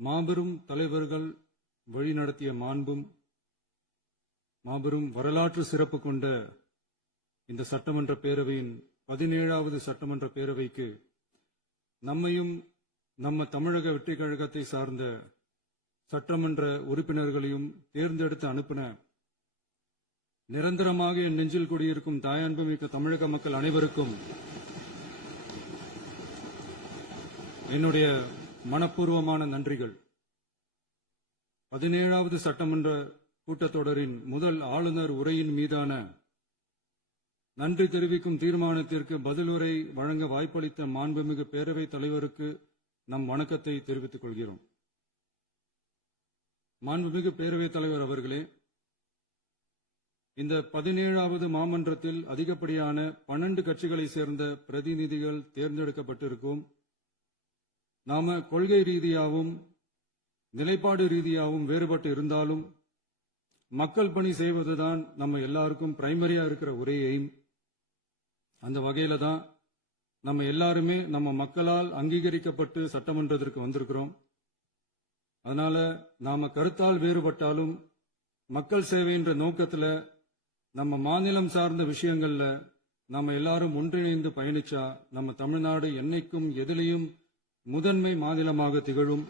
மாபெரும் தலைவர்கள் வழிநடத்திய மாண்பும் மாபெரும் வரலாற்று சிறப்பு கொண்ட இந்த சட்டமன்ற பேரவையின் 17வது சட்டமன்ற பேரவைக்கு நம்மையும் நம்ம தமிழக வெற்றிக் கழகத்தை சார்ந்த சட்டமன்ற உறுப்பினர்களையும் தேர்ந்தெடுத்து அனுப்பின நிரந்தரமாக என் நெஞ்சில் குடியிருக்கும் தாயன்புமிக்க தமிழக மக்கள் அனைவருக்கும் என்னுடைய மனப்பூர்வமான நன்றிகள். 17வது சட்டமன்ற கூட்டத்தொடரின் முதல் ஆளுநர் உரையின் மீதான நன்றி தெரிவிக்கும் தீர்மானத்திற்கு பதிலுரை வழங்க வாய்ப்பளித்த மாண்புமிகு பேரவைத் தலைவருக்கு நம் வணக்கத்தை தெரிவித்துக் கொள்கிறோம். மாண்புமிகு பேரவைத் தலைவர் அவர்களே, இந்த 17வது மாமன்றத்தில் அதிகப்படியான 12 கட்சிகளைச் சேர்ந்த பிரதிநிதிகள் தேர்ந்தெடுக்கப்பட்டிருக்கும். நாம கொள்கை ரீதியாகவும் நிலைப்பாடு ரீதியாகவும் வேறுபட்டு இருந்தாலும் மக்கள் பணி செய்வதுதான் நம்ம எல்லாருக்கும் பிரைமரியா இருக்கிற ஒரே எய்ம். அந்த வகையில தான் நம்ம எல்லாருமே நம்ம மக்களால் அங்கீகரிக்கப்பட்டு சட்டமன்றத்திற்கு வந்திருக்கிறோம். அதனால நாம கருத்தால் வேறுபட்டாலும் மக்கள் சேவை என்ற நோக்கத்துல நம்ம மாநிலம் சார்ந்த விஷயங்கள்ல நாம எல்லாரும் ஒன்றிணைந்து பயணிச்சா நம்ம தமிழ்நாடு என்னைக்கும் எதிலையும் முதன்மை மாநிலமாக திகழும்.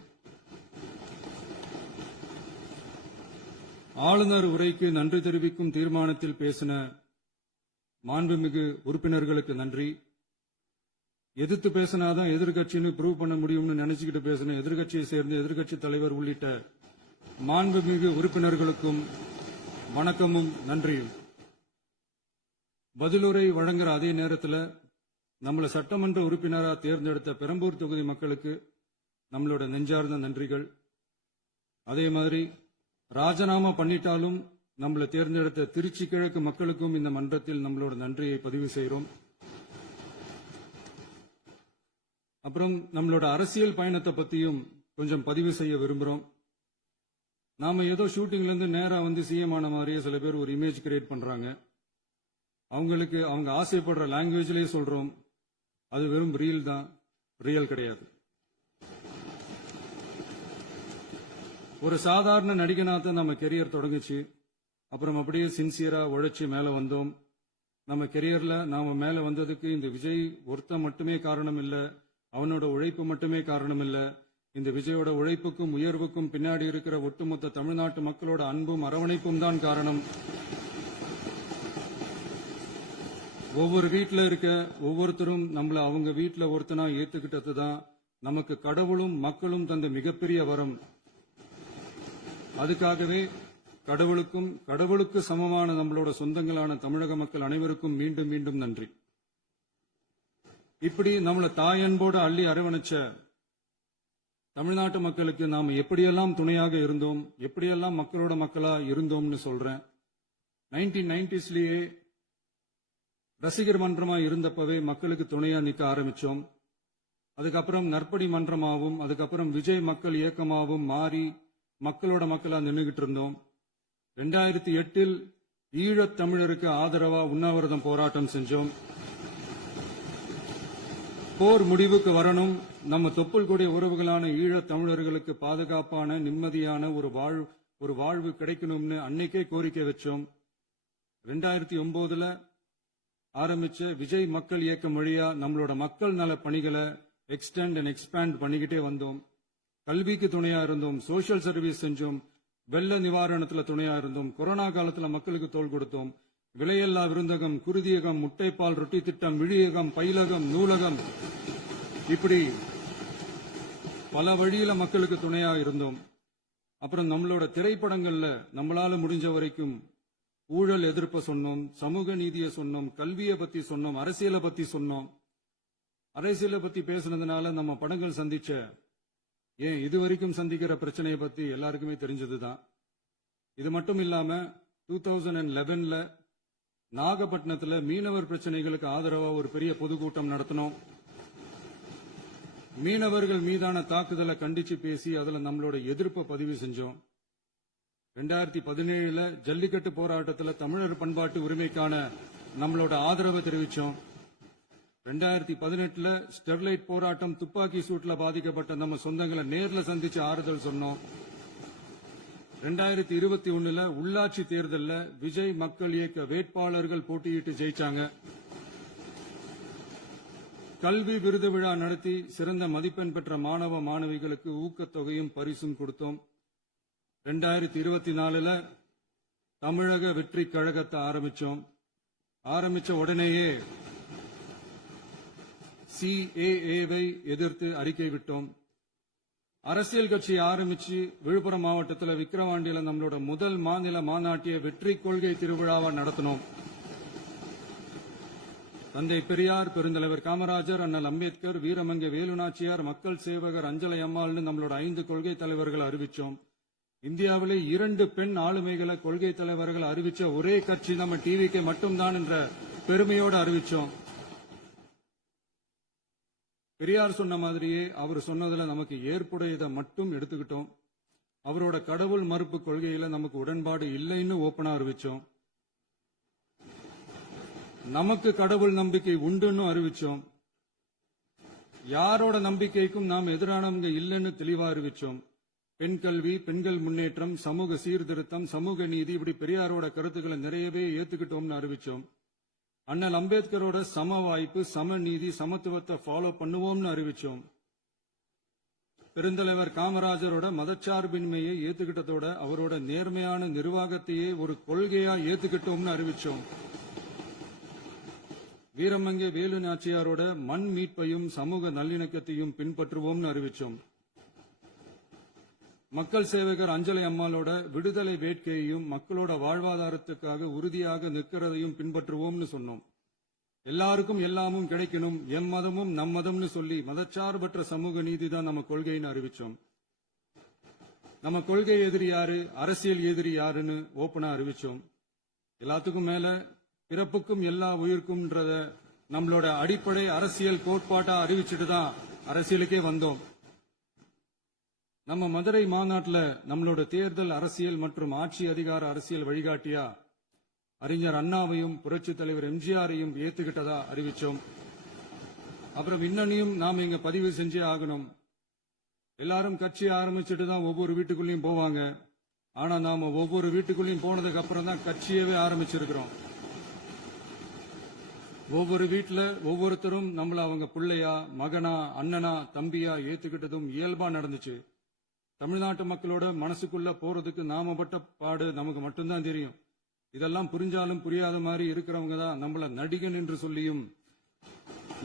ஆளுநர் உரைக்கு நன்றி தெரிவிக்கும் தீர்மானத்தில் பேசின மாண்புமிகு உறுப்பினர்களுக்கு நன்றி. எதிர்த்து பேசினாதான் எதிர்கட்சின்னு ப்ரூவ் பண்ண முடியும்னு நினைச்சுக்கிட்டு பேசின எதிர்கட்சியை சேர்ந்த எதிர்கட்சி தலைவர் உள்ளிட்ட மாண்புமிகு உறுப்பினர்களுக்கும் வணக்கமும் நன்றியும். பதிலுரை வழங்குற அதே நேரத்தில் நம்மளை சட்டமன்ற உறுப்பினராக தேர்ந்தெடுத்த பெரம்பூர் தொகுதி மக்களுக்கு நம்மளோட நெஞ்சார்ந்த நன்றிகள். அதே மாதிரி ராஜினாமா பண்ணிட்டாலும் நம்மளை தேர்ந்தெடுத்த திருச்சி கிழக்கு மக்களுக்கும் இந்த மன்றத்தில் நம்மளோட நன்றியை பதிவு செய்கிறோம். அப்புறம் நம்மளோட அரசியல் பயணத்தை பத்தியும் கொஞ்சம் பதிவு செய்ய விரும்புறோம். நாம ஏதோ ஷூட்டிங்ல இருந்து நேரா வந்து சிஎம் ஆன மாதிரியே சில பேர் ஒரு இமேஜ் கிரியேட் பண்றாங்க. அவங்களுக்கு அவங்க ஆசைப்படுற லாங்குவேஜ்லயே சொல்றோம், அது வெறும் ரீல் தான், ரியல் கிடையாது. ஒரு சாதாரண நடிகனாக நம்ம கெரியர் தொடங்குச்சு. அப்புறம் அப்படியே சின்சியரா உழைச்சி மேல வந்தோம். நம்ம கெரியர்ல நாம மேல வந்ததுக்கு இந்த விஜய் ஒருத்தன் மட்டுமே காரணம் இல்ல, அவனோட உழைப்பு மட்டுமே காரணம் இல்ல. இந்த விஜயோட உழைப்புக்கும் உயர்வுக்கும் பின்னாடி இருக்கிற ஒட்டுமொத்த தமிழ்நாட்டு மக்களோட அன்பும் அரவணைப்பும் தான் காரணம். ஒவ்வொரு வீட்டில் இருக்க ஒவ்வொருத்தரும் நம்மள அவங்க வீட்டில் ஒருத்தனா ஏத்துக்கிட்டது தான் நமக்கு கடவுளும் மக்களும் தந்த மிகப்பெரிய வரம். அதுக்காகவே கடவுளுக்கு சமமான நம்மளோட சொந்தங்களான தமிழக மக்கள் அனைவருக்கும் மீண்டும் மீண்டும் நன்றி. இப்படி நம்மளை தாயன்போட அள்ளி அரவணைச்ச தமிழ்நாட்டு மக்களுக்கு நாம் எப்படியெல்லாம் துணையாக இருந்தோம், எப்படியெல்லாம் மக்களோட மக்களா இருந்தோம்னு சொல்றேன். 1990ஸ்லயே ரசிகர் மன்றமா இருந்தப்பவே மக்களுக்கு துணையா நிக்க ஆரம்பிச்சோம். அதுக்கப்புறம் நற்படி மன்றமாவும் அதுக்கப்புறம் விஜய் மக்கள் இயக்கமாவும் மாறி மக்களோட மக்களா நின்றுகிட்டு இருந்தோம். 2008 ஈழத் தமிழருக்கு ஆதரவா உண்ணாவிரதம் போராட்டம் செஞ்சோம். போர் முடிவுக்கு வரணும், நம்ம தொப்புள் கொடிய உறவுகளான ஈழத் தமிழர்களுக்கு பாதுகாப்பான நிம்மதியான ஒரு வாழ்வு கிடைக்கணும்னு அன்னைக்கே கோரிக்கை வச்சோம். 2009 ஆரம்பிச்ச விஜய் மக்கள் இயக்கம் வழியா நம்மளோட மக்கள் நல பணிகளை எக்ஸ்டெண்ட் அண்ட் எக்ஸ்பேண்ட் பண்ணிக்கிட்டே வந்தோம். கல்விக்கு துணையா இருந்தோம், சோசியல் சர்வீஸ் செஞ்சோம், வெள்ள நிவாரணத்துல துணையா இருந்தோம், கொரோனா காலத்துல மக்களுக்கு தோள் கொடுத்தோம். விலையில்லா விருந்தகம், குருதியகம், முட்டைப்பால் ரொட்டி திட்டம், விழியகம், பயிலகம், நூலகம், இப்படி பல வழியில மக்களுக்கு துணையா இருந்தோம். அப்புறம் நம்மளோட திரைப்படங்கள்ல நம்மளால முடிஞ்ச வரைக்கும் ஊழல் எதிர்ப்ப சொன்னோம், சமூக நீதியை சொன்னோம், கல்வியை பத்தி சொன்னோம், அரசியலை பத்தி சொன்னோம். அரசியலை பத்தி பேசுனதுனால நம்ம படங்கள் சந்திச்ச இதுவரைக்கும் சந்திக்கிற பிரச்சனையை பத்தி எல்லாருக்குமே தெரிஞ்சதுதான். இது மட்டும் இல்லாம 2011 நாகப்பட்டினத்துல மீனவர் பிரச்சனைகளுக்கு ஆதரவா ஒரு பெரிய பொதுக்கூட்டம் நடத்தினோம். மீனவர்கள் மீதான தாக்குதலை கண்டிச்சு பேசி அதுல நம்மளோட எதிர்ப்பை பதிவு செஞ்சோம். 2017 ஜல்லிக்கட்டு போராட்டத்தில் தமிழர் பண்பாட்டு உரிமைக்கான நம்மளோட ஆதரவை தெரிவிச்சோம். 2018 ஸ்டெர்லைட் போராட்டம் துப்பாக்கி சூட்ல பாதிக்கப்பட்ட நம்ம சொந்தங்களை நேர்ல சந்திச்சு ஆறுதல் சொன்னோம். 2021 உள்ளாட்சி தேர்தல்ல விஜய் மக்கள் இயக்க வேட்பாளர்கள் போட்டியிட்டு ஜெயிச்சாங்க. கல்வி விருது விழா நடத்தி சிறந்த மதிப்பெண் பெற்ற மாணவ மாணவிகளுக்கு ஊக்கத்தொகையும் பரிசும் கொடுத்தோம். 2024 தமிழக வெற்றி கழகத்தை ஆரம்பிச்ச உடனேயே CAA-வை எதிர்த்து அறிக்கை விட்டோம். அரசியல் கட்சி ஆரம்பிச்சு விழுப்புரம் மாவட்டத்தில் விக்கிரவாண்டியில நம்மளோட முதல் மாநில மாநாட்டிய வெற்றி கொள்கை திருவிழாவை நடத்தினோம். தந்தை பெரியார், பெருந்தலைவர் காமராஜர், அண்ணல் அம்பேத்கர், வீரமங்கை வேலுநாச்சியார், மக்கள் சேவகர் அஞ்சலை அம்மாள்னு நம்மளோட 5 கொள்கை தலைவர்கள் அறிவிச்சோம். இந்தியாவிலே 2 பெண் ஆளுமைகளை கொள்கை தலைவர்கள் அறிவிச்ச ஒரே கட்சி நம்ம டிவிக்கு மட்டும்தான் என்ற பெருமையோடு அறிவிச்சோம். பெரியார் சொன்ன மாதிரியே அவர் சொன்னதுல நமக்கு ஏற்புடையதை மட்டும் எடுத்துக்கிட்டோம். அவரோட கடவுள் மறுப்பு கொள்கையில நமக்கு உடன்பாடு இல்லைன்னு ஓப்பனா அறிவிச்சோம். நமக்கு கடவுள் நம்பிக்கை உண்டுன்னு அறிவிச்சோம். யாரோட நம்பிக்கைக்கும் நாம் எதிரானவங்க இல்லைன்னு தெளிவா அறிவிச்சோம். பெண் கல்வி, பெண்கள் முன்னேற்றம், சமூக சீர்திருத்தம், சமூக நீதி, இப்படி பெரியாரோட கருத்துக்களை நிறையவே ஏத்துக்கிட்டோம்னு அறிவிச்சோம். அண்ணல் அம்பேத்கரோட சம வாய்ப்பு, சம நீதி, சமத்துவத்தை ஃபாலோ பண்ணுவோம்னு அறிவிச்சோம். பெருந்தலைவர் காமராஜரோட மதச்சார்பின்மையை ஏத்துக்கிட்டதோட அவரோட நேர்மையான நிர்வாகத்தையே ஒரு கொள்கையா ஏத்துக்கிட்டோம்னு அறிவிச்சோம். வீரமங்கை வேலு நாச்சியாரோட மண் மீட்பையும் சமூக நல்லிணக்கத்தையும் பின்பற்றுவோம்னு அறிவிச்சோம். மக்கள் சேவகர் அஞ்சலை அம்மாளோட விடுதலை வேட்கையையும் மக்களோட வாழ்வாதாரத்துக்காக உறுதியாக நிற்கிறதையும் பின்பற்றுவோம்னு சொன்னோம். எல்லாருக்கும் எல்லாமும் கிடைக்கணும், எம் மதமும் நம் மதம்னு சொல்லி மதச்சார்பற்ற சமூக நீதி தான் நம்ம கொள்கைன்னு அறிவிச்சோம். நம்ம கொள்கை எதிரி யாரு, அரசியல் எதிரி யாருன்னு ஓப்பனா அறிவிச்சோம். எல்லாத்துக்கும் மேல பிறப்புக்கும் எல்லா உயிருக்கும்ன்றத நம்மளோட அடிப்படை அரசியல் கோட்பாட்டா அறிவிச்சுட்டு தான் அரசியலுக்கே வந்தோம். நம்ம மதுரை மாநாட்டில் நம்மளோட தேர்தல் அரசியல் மற்றும் ஆட்சி அதிகார அரசியல் வழிகாட்டியா அறிஞர் அண்ணாவையும் புரட்சி தலைவர் எம்ஜிஆரையும் ஏத்துக்கிட்டதா அறிவிச்சோம். அப்புறம் இன்னனையும் நாம் இங்க பதிவு செஞ்சே ஆகணும். எல்லாரும் கட்சி ஆரம்பிச்சுட்டு தான் ஒவ்வொரு வீட்டுக்குள்ளேயும் போவாங்க. ஆனா நாம ஒவ்வொரு வீட்டுக்குள்ளேயும் போனதுக்கு அப்புறம் தான் கட்சியவே ஆரம்பிச்சிருக்கிறோம். ஒவ்வொரு வீட்டுல ஒவ்வொருத்தரும் நம்மள அவங்க பிள்ளையா, மகனா, அண்ணனா, தம்பியா ஏத்துக்கிட்டதும் இயல்பா நடந்துச்சு. தமிழ்நாட்டு மக்களோட மனசுக்குள்ள போறதுக்கு நாம பட்ட பாடு நமக்கு மட்டும்தான் தெரியும். இதெல்லாம் புரிஞ்சாலும் புரியாத மாதிரி இருக்கிறவங்க தான் நம்மள நடிகன் என்று சொல்லியும்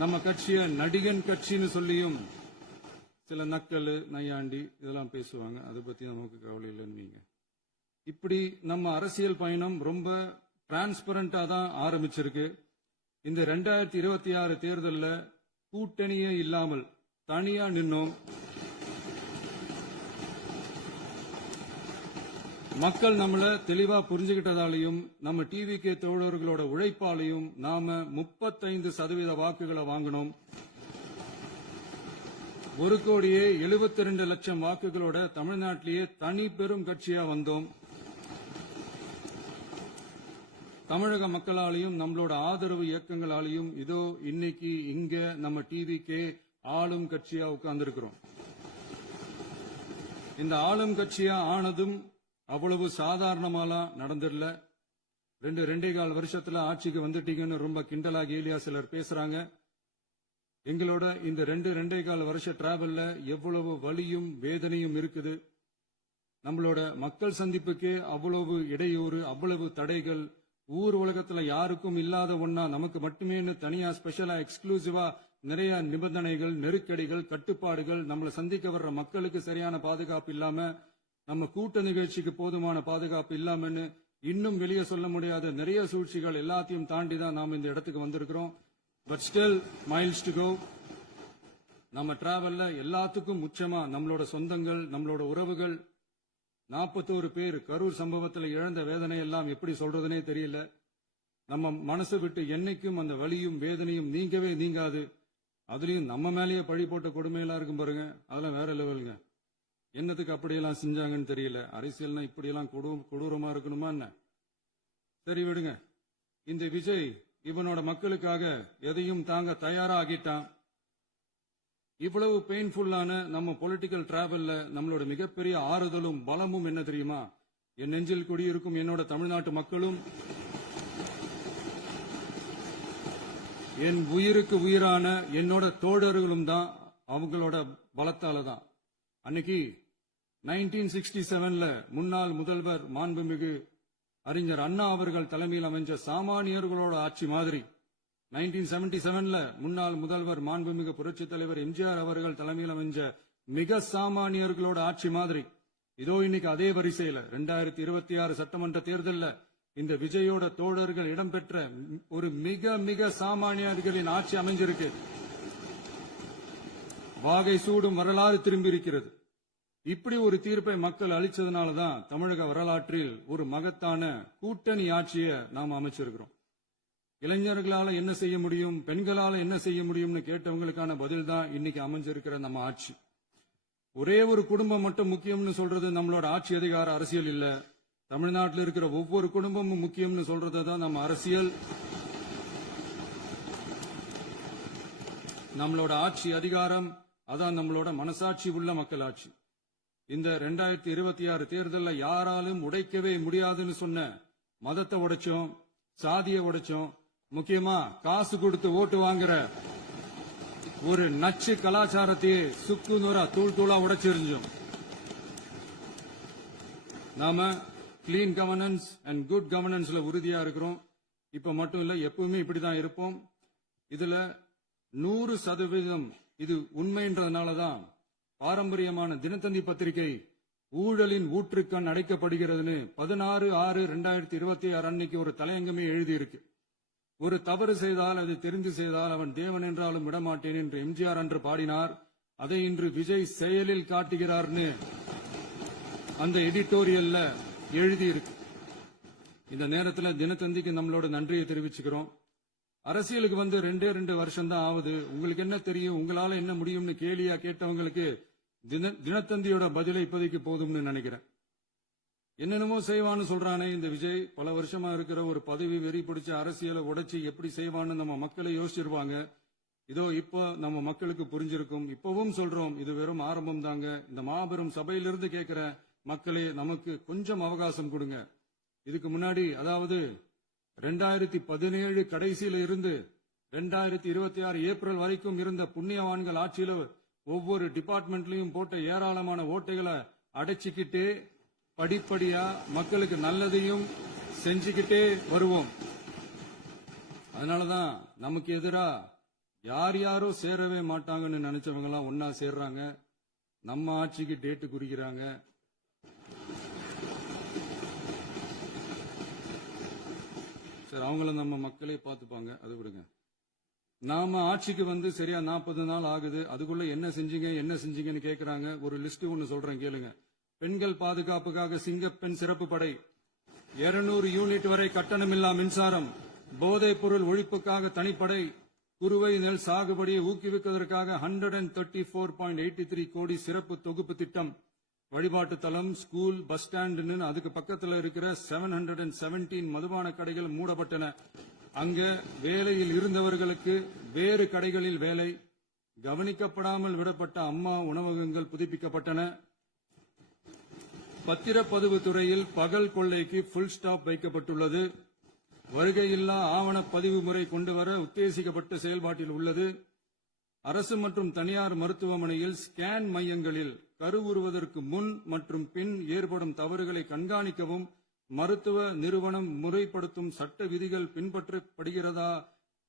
நம்ம கட்சிய நடிகன் கட்சின்னு சொல்லியும் சில நக்கல், நையாண்டி இதெல்லாம் பேசுவாங்க. அதை பத்தி நமக்கு கவலை இல்லைன்னு. இப்படி நம்ம அரசியல் பயணம் ரொம்ப டிரான்ஸ்பரண்டா தான் ஆரம்பிச்சிருக்கு. இந்த 2026 தேர்தல்ல கூட்டணியே இல்லாமல் தனியா நின்னோம். மக்கள் நம்மள தெளிவா புரிஞ்சுகிட்டதாலையும் நம்ம டிவிகே தோழர்களோட உழைப்பாலையும் நாம 35% வாக்குகளை வாங்கினோம். 1,72,00,000 வாக்குகளோட தமிழ்நாட்டிலேயே தனி பெரும் கட்சியா வந்தோம். தமிழக மக்களாலையும் நம்மளோட ஆதரவு இயக்கங்களாலையும் இதோ இன்னைக்கு இங்க நம்ம டிவிகே ஆளும் கட்சியா உட்கார்ந்திருக்கிறோம். இந்த ஆளும் கட்சியா ஆனதும் அவ்வளவு சாதாரணமாலாம் நடந்துடல. 2.25 வருஷத்துல ஆட்சிக்கு வந்துட்டீங்கன்னு ரொம்ப கிண்டலா கேலியா சிலர் பேசுறாங்க. எங்களோட இந்த 2.25 வருஷ டிராவல்ல எவ்வளவு வலியும் வேதனையும் இருக்குது. நம்மளோட மக்கள் சந்திப்புக்கே அவ்வளவு இடையூறு, அவ்வளவு தடைகள், ஊர் உலகத்துல யாருக்கும் இல்லாத ஒன்னா நமக்கு மட்டுமே தனியா ஸ்பெஷலா எக்ஸ்க்ளூசிவா நிறைய நிபந்தனைகள், நெருக்கடிகள், கட்டுப்பாடுகள், நம்மளை சந்திக்க வர்ற மக்களுக்கு சரியான பாதுகாப்பு இல்லாம, நம்ம கூட்ட நிகழ்ச்சிக்கு போதுமான பாதுகாப்பு இல்லாமன்னு இன்னும் வெளியே சொல்ல முடியாத நிறைய சூழ்ச்சிகள் எல்லாத்தையும் தாண்டி தான் நாம் இந்த இடத்துக்கு வந்திருக்கிறோம். But still miles to go. நம்ம டிராவல்ல எல்லாத்துக்கும் முக்கியமா நம்மளோட சொந்தங்கள், நம்மளோட உறவுகள், 41 பேர் கரூர் சம்பவத்தில் இழந்த வேதனை எல்லாம் எப்படி சொல்றதுனே தெரியல. நம்ம மனசு விட்டு என்னைக்கும் அந்த வலியும் வேதனையும் நீங்கவே நீங்காது. அதுலயும் நம்ம மேலேயே பழி போட்ட கொடுமையெல்லாம் இருக்கும் பாருங்க, அதெல்லாம் வேற லெவலுங்க. என்னத்துக்கு அப்படியெல்லாம் செஞ்சாங்கன்னு தெரியல. அரசியல்னா இப்படியெல்லாம் கொடூரமா இருக்கணுமா என்ன? சரி விடுங்க. இந்த விஜய் இவனோட மக்களுக்காக எதையும் தாங்க தயாராகிட்டான். இவ்வளவு பெயின்ஃபுல்லான நம்ம பொலிட்டிக்கல் டிராவல்ல நம்மளோட மிகப்பெரிய ஆறுதலும் பலமும் என்ன தெரியுமா? என் நெஞ்சில் குடியிருக்கும் என்னோட தமிழ்நாட்டு மக்களும், என் உயிருக்கு உயிரான என்னோட தோழர்களும் தான். அவங்களோட பலத்தால தான். அன்னைக்கு 1967ல முன்னாள் முதல்வர் மாண்புமிகு அறிஞர் அண்ணா அவர்கள் தலைமையில் அமைஞ்ச சாமானியர்களோட ஆட்சி மாதிரி 1977ல முன்னாள் முதல்வர் மாண்புமிகு புரட்சித் தலைவர் எம்ஜிஆர் அவர்கள் தலைமையில் அமைஞ்ச மிக சாமானியர்களோட ஆட்சி மாதிரி இதோ இன்னைக்கு அதே வரிசையில 2026 சட்டமன்ற தேர்தல்ல இந்த விஜயோட தோழர்கள் இடம்பெற்ற ஒரு மிக மிக சாமானியர்களின் ஆட்சி அமைஞ்சிருக்கு. வாகை சூடும் வரலாறு திரும்பி இருக்கிறது. இப்படி ஒரு தீர்ப்பை மக்கள் அளிச்சதுனாலதான் தமிழக வரலாற்றில் ஒரு மகத்தான கூட்டணி ஆட்சியை நாம் அமைச்சிருக்கிறோம். இளைஞர்களால என்ன செய்ய முடியும், பெண்களால என்ன செய்ய முடியும்னு கேட்டவங்களுக்கான பதில் தான் இன்னைக்கு அமைஞ்சிருக்கிற நம்ம ஆட்சி. ஒரே ஒரு குடும்பம் மட்டும் முக்கியம்னு சொல்றது நம்மளோட ஆட்சி அதிகார அரசியல் இல்ல. தமிழ்நாட்டில் இருக்கிற ஒவ்வொரு குடும்பமும் முக்கியம்னு சொல்றது தான் நம்ம அரசியல். நம்மளோட ஆட்சி அதிகாரம் அதான் நம்மளோட மனசாட்சி உள்ள மக்களாட்சி. இந்த 2026 தேர்தலில் யாராலும் உடைக்கவே முடியாதுன்னு சொன்ன மதத்தை உடைச்சோம், சாதியை உடைச்சோம், முக்கியமா காசு கொடுத்து ஓட்டு வாங்குற ஒரு நச்சு கலாச்சாரத்தையே சுக்கு நூறா தூள் தூளா உடைச்சிருந்தோம். நாம கிளீன் கவர்னன்ஸ் அண்ட் குட் கவர்னன்ஸ்ல உறுதியா இருக்கிறோம். இப்ப மட்டும் இல்ல, எப்பவுமே இப்படிதான் இருப்போம். இதுல 100% இது உண்மைன்றதுனாலதான் பாரம்பரியமான தினத்தந்தி பத்திரிகை ஊழலின் ஊற்றுக்கண் அடைக்கப்படுகிறதுன்னு 16/6/2026 அன்னைக்கு ஒரு தலையங்கமே எழுதியிருக்கு. ஒரு தவறு செய்தால் அது தெரிந்து செய்தால் அவன் தேவன் என்றாலும் விடமாட்டேன் என்று எம்ஜிஆர் அன்று பாடினார். அதை இன்று விஜய் செயலில் காட்டுகிறார்னு அந்த எடிட்டோரியல்ல எழுதியிருக்கு. இந்த நேரத்தில் தினத்தந்திக்கு நம்மளோட நன்றியை தெரிவிச்சுக்கிறோம். அரசியலுக்கு வந்து 2 வருஷம் தான் ஆகுது. உங்களுக்கு என்ன தெரியும், உங்களால என்ன முடியும்னு கேலியா கேட்டவங்களுக்கு தினத்தந்தியோட பதிலை இப்போதைக்கு போதும்னு நினைக்கிறேன். என்னென்னமோ செய்வான்னு சொல்றானே இந்த விஜய், பல வருஷமா இருக்கிற ஒரு பதவி வெறி பிடிச்ச அரசியலை உடைச்சி எப்படி செய்வான்னு நம்ம மக்களை யோசிச்சிருவாங்க. இதோ இப்போ நம்ம மக்களுக்கு புரிஞ்சிருக்கும். இப்பவும் சொல்றோம், இது வெறும் ஆரம்பம் தாங்க. இந்த மாபெரும் சபையிலிருந்து கேட்கிற மக்களே, நமக்கு கொஞ்சம் அவகாசம் கொடுங்க. இதுக்கு முன்னாடி, அதாவது 2017 கடைசியில இருந்து 2026 ஏப்ரல் வரைக்கும் இருந்த புண்ணியவான்கள் ஆட்சியில ஒவ்வொரு டிபார்ட்மெண்ட்லயும் போட்ட ஏராளமான ஓட்டைகளை அடைச்சிக்கிட்டே படிப்படியா மக்களுக்கு நல்லதையும் செஞ்சுக்கிட்டே வருவோம். அதனாலதான் நமக்கு எதிரா யார் யாரோ சேரவே மாட்டாங்கன்னு நினைச்சவங்க எல்லாம் ஒன்னா சேர்றாங்க. நம்ம ஆட்சிக்கு டேட்டு குறிக்கிறாங்க. சரி, அவங்கள நம்ம மக்களே பார்த்துப்பாங்க, அது விடுங்க. நாம ஆட்சிக்கு வந்து சரியா 40 நாள் ஆகுது. அதுக்குள்ள என்ன செஞ்சீங்கன்னு கேக்குறாங்க. ஒரு லிஸ்ட் ஒன்னு சொல்றேன் கேளுங்க. பெண்கள் பாதுகாப்புக்காக சிங்கப்பெண் சிறப்பு படை, 200 யூனிட் வரை கட்டணமில்லா மின்சாரம், போதைப் பொருள் ஒழிப்புக்காக தனிப்படை, குறுவை நெல் சாகுபடியை ஊக்குவிப்பதற்காக 134.83 கோடி சிறப்பு தொகுப்பு திட்டம், வழிபாட்டு தலம், ஸ்கூல், பஸ் ஸ்டாண்ட், அதுக்கு பக்கத்தில் இருக்கிற 717 மதுபான கடைகள் மூடப்பட்டன. அங்க வேலையில் இருந்தவர்களுக்கு வேறு கடைகளில் வேலை, கவனிக்கப்படாமல் விடப்பட்ட அம்மா உணவகங்கள் புதுப்பிக்கப்பட்டன. பத்திரப்பதிவு துறையில் பகல் கொள்ளைக்கு புல் ஸ்டாப் வைக்கப்பட்டுள்ளது. வருகையில்லா ஆவண பதிவு முறை கொண்டுவர உத்தேசிக்கப்பட்ட செயல்பாட்டில் உள்ளது. அரசு மற்றும் தனியார் மருத்துவமனையில் ஸ்கேன் மையங்களில் கருவுறுவதற்கு முன் மற்றும் பின் ஏற்படும் தவறுகளை கண்காணிக்கவும், மருத்துவ நிறுவனம் முறைப்படுத்தும் சட்ட விதிகள் பின்பற்றப்படுகிறதா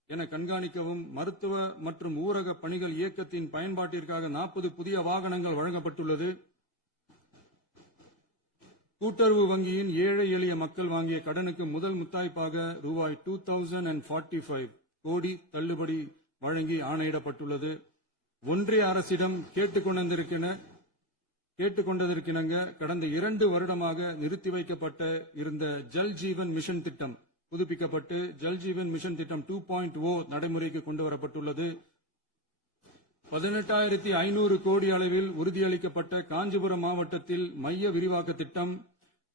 என கண்காணிக்கவும், மருத்துவ மற்றும் ஊரக பணிகள் இயக்கத்தின் பயன்பாட்டிற்காக 40 புதிய வாகனங்கள் வழங்கப்பட்டுள்ளது. கூட்டுறவு வங்கியின் ஏழை எளிய மக்கள் வாங்கிய கடனுக்கு முதல் முத்தாய்ப்பாக ரூபாய் 2045 கோடி தள்ளுபடி வழங்கி ஆணையிடப்பட்டுள்ளது. ஒன்றிய அரசிடம் கேட்டுக்கொண்டதற்கிணங்க கடந்த 2 வருடமாக நிறுத்தி வைக்கப்பட்ட இருந்த ஜல் ஜீவன் மிஷன் திட்டம் புதுப்பிக்கப்பட்டு ஜல் ஜீவன் மிஷன் திட்டம் 2.0 நடைமுறைக்கு கொண்டு வரப்பட்டுள்ளது. 18,500 கோடி அளவில் உறுதியளிக்கப்பட்ட காஞ்சிபுரம் மாவட்டத்தில் மைய விரிவாக்க திட்டம்,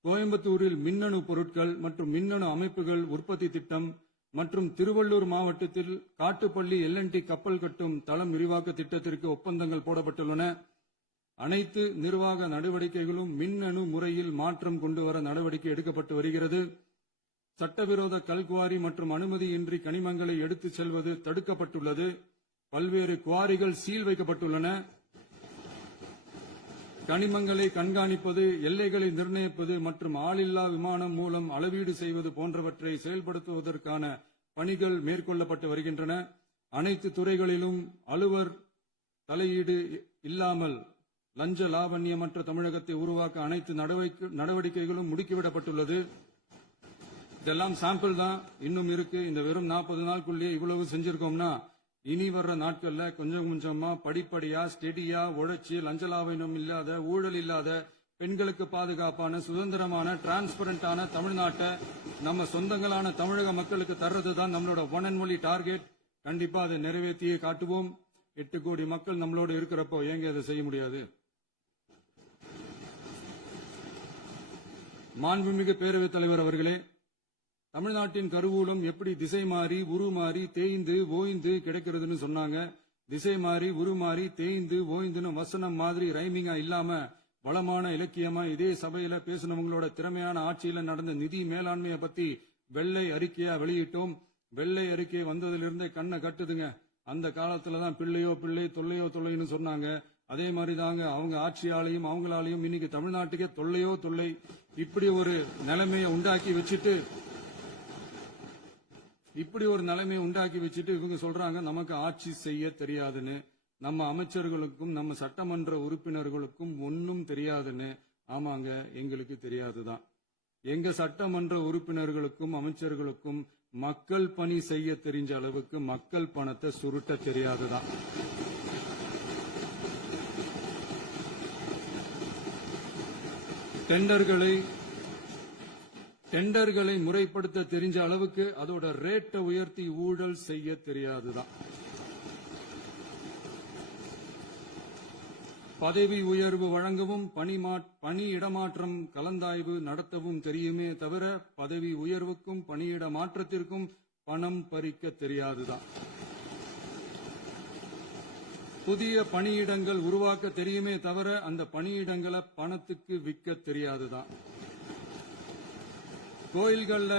கோயம்புத்தூரில் மின்னணு பொருட்கள் மற்றும் மின்னணு அமைப்புகள் உற்பத்தி திட்டம், மற்றும் திருவள்ளூர் மாவட்டத்தில் காட்டுப்பள்ளி LNT கப்பல் கட்டும் தளம் விரிவாக்க திட்டத்திற்கு ஒப்பந்தங்கள் போடப்பட்டுள்ளன. அனைத்து நிர்வாக நடவடிக்கைகளும் மின்னணு முறையில் மாற்றம் கொண்டுவர நடவடிக்கை எடுக்கப்பட்டு வருகிறது. சட்டவிரோத கல்குவாரி மற்றும் அனுமதியின்றி கனிமங்களை எடுத்துச் செல்வது தடுக்கப்பட்டுள்ளது. பல்வேறு குவாரிகள் சீல் வைக்கப்பட்டுள்ளன. கனிமங்களை கண்காணிப்பது, எல்லைகளை நிர்ணயிப்பது மற்றும் ஆளில்லா விமானம் மூலம் அளவீடு செய்வது போன்றவற்றை செயல்படுத்துவதற்கான பணிகள் மேற்கொள்ளப்பட்டு வருகின்றன. அனைத்து துறைகளிலும் அலுவலர் தலையீடு இல்லாமல் லஞ்ச லாவண்யமற்ற தமிழகத்தை உருவாக்க அனைத்து நடவடிக்கைகளும் முடுக்கிவிடப்பட்டுள்ளது. இதெல்லாம் சாம்பிள் தான், இன்னும் இருக்கு. இந்த வெறும் 40 நாளுக்குள்ளேயே இவ்வளவு செஞ்சிருக்கோம்னா இனி வர்ற நாட்கள்ல கொஞ்சம் கொஞ்சமா படிப்படியா ஸ்டெடியா உழைச்சி லஞ்ச லாவண்யம் இல்லாத, ஊழல் இல்லாத, பெண்களுக்கு பாதுகாப்பான, சுதந்திரமான, டிரான்ஸ்பரண்டான தமிழ்நாட்டை நம்ம சொந்தங்களான தமிழக மக்களுக்கு தர்றதுதான் நம்மளோட ஒன் அண்ட் ஒன்லி டார்கெட். கண்டிப்பா அதை நிறைவேற்றியே காட்டுவோம். 8 கோடி மக்கள் நம்மளோட இருக்கிறப்போ ஏங்க அதை செய்ய முடியாது? மாண்புமிகு பேரவைத் தலைவர் அவர்களே, தமிழ்நாட்டின் கருவூலம் எப்படி திசை மாறி உருமாறி தேய்ந்து ஓய்ந்து கிடைக்கிறதுன்னு சொன்னாங்க. திசை மாறி உருமாறி தேய்ந்து ஓய்ந்துன்னு வசனம் மாதிரி ரைமிங்கா இல்லாம வளமான இலக்கியமா இதே சபையில பேசினவங்களோட திறமையான ஆட்சியில நடந்த நிதி மேலாண்மையை பத்தி வெள்ளை அறிக்கையா வெளியிட்டோம். வெள்ளை அறிக்கை வந்ததிலிருந்தே கண்ணை கட்டுதுங்க. அந்த காலத்துலதான் பிள்ளையோ பிள்ளை, தொல்லையோ தொல்லைன்னு சொன்னாங்க. அதே மாதிரி தாங்க அவங்க ஆட்சியாலையும் அவங்களாலையும் இன்னைக்கு தமிழ்நாட்டுக்கே தொல்லையோ தொல்லை. இப்படி ஒரு நிலைமையை உண்டாக்கி வச்சுட்டு இவங்க சொல்றாங்க நமக்கு ஆட்சி செய்ய தெரியாதுன்னு. நம்ம அமைச்சர்களுக்கும் நம்ம சட்டமன்ற உறுப்பினர்களுக்கும் ஒன்னும் தெரியாதுன்னு. ஆமாங்க, எங்களுக்கு தெரியாதுதான். எங்க சட்டமன்ற உறுப்பினர்களுக்கும் அமைச்சர்களுக்கும் மக்கள் பணி செய்ய தெரிஞ்ச அளவுக்கு மக்கள் பணத்தை சுருட்ட தெரியாதுதான். டெண்டர்களை முறைப்படுத்த தெரிஞ்ச அளவுக்கு அதோட ரேட்டை உயர்த்தி ஊழல் செய்ய தெரியாதுதான். பதவி உயர்வு வழங்கவும் பணி இடமாற்றம் கலந்தாய்வு நடத்தவும் தெரியுமே தவிர பதவி உயர்வுக்கும் பணியிட மாற்றத்திற்கும் பணம் பறிக்க தெரியாதுதான். புதிய பணியிடங்கள் உருவாக்க தெரியுமே தவிர அந்த பணியிடங்களை பணத்துக்கு விற்க தெரியாதுதான். கோயில்கள்ல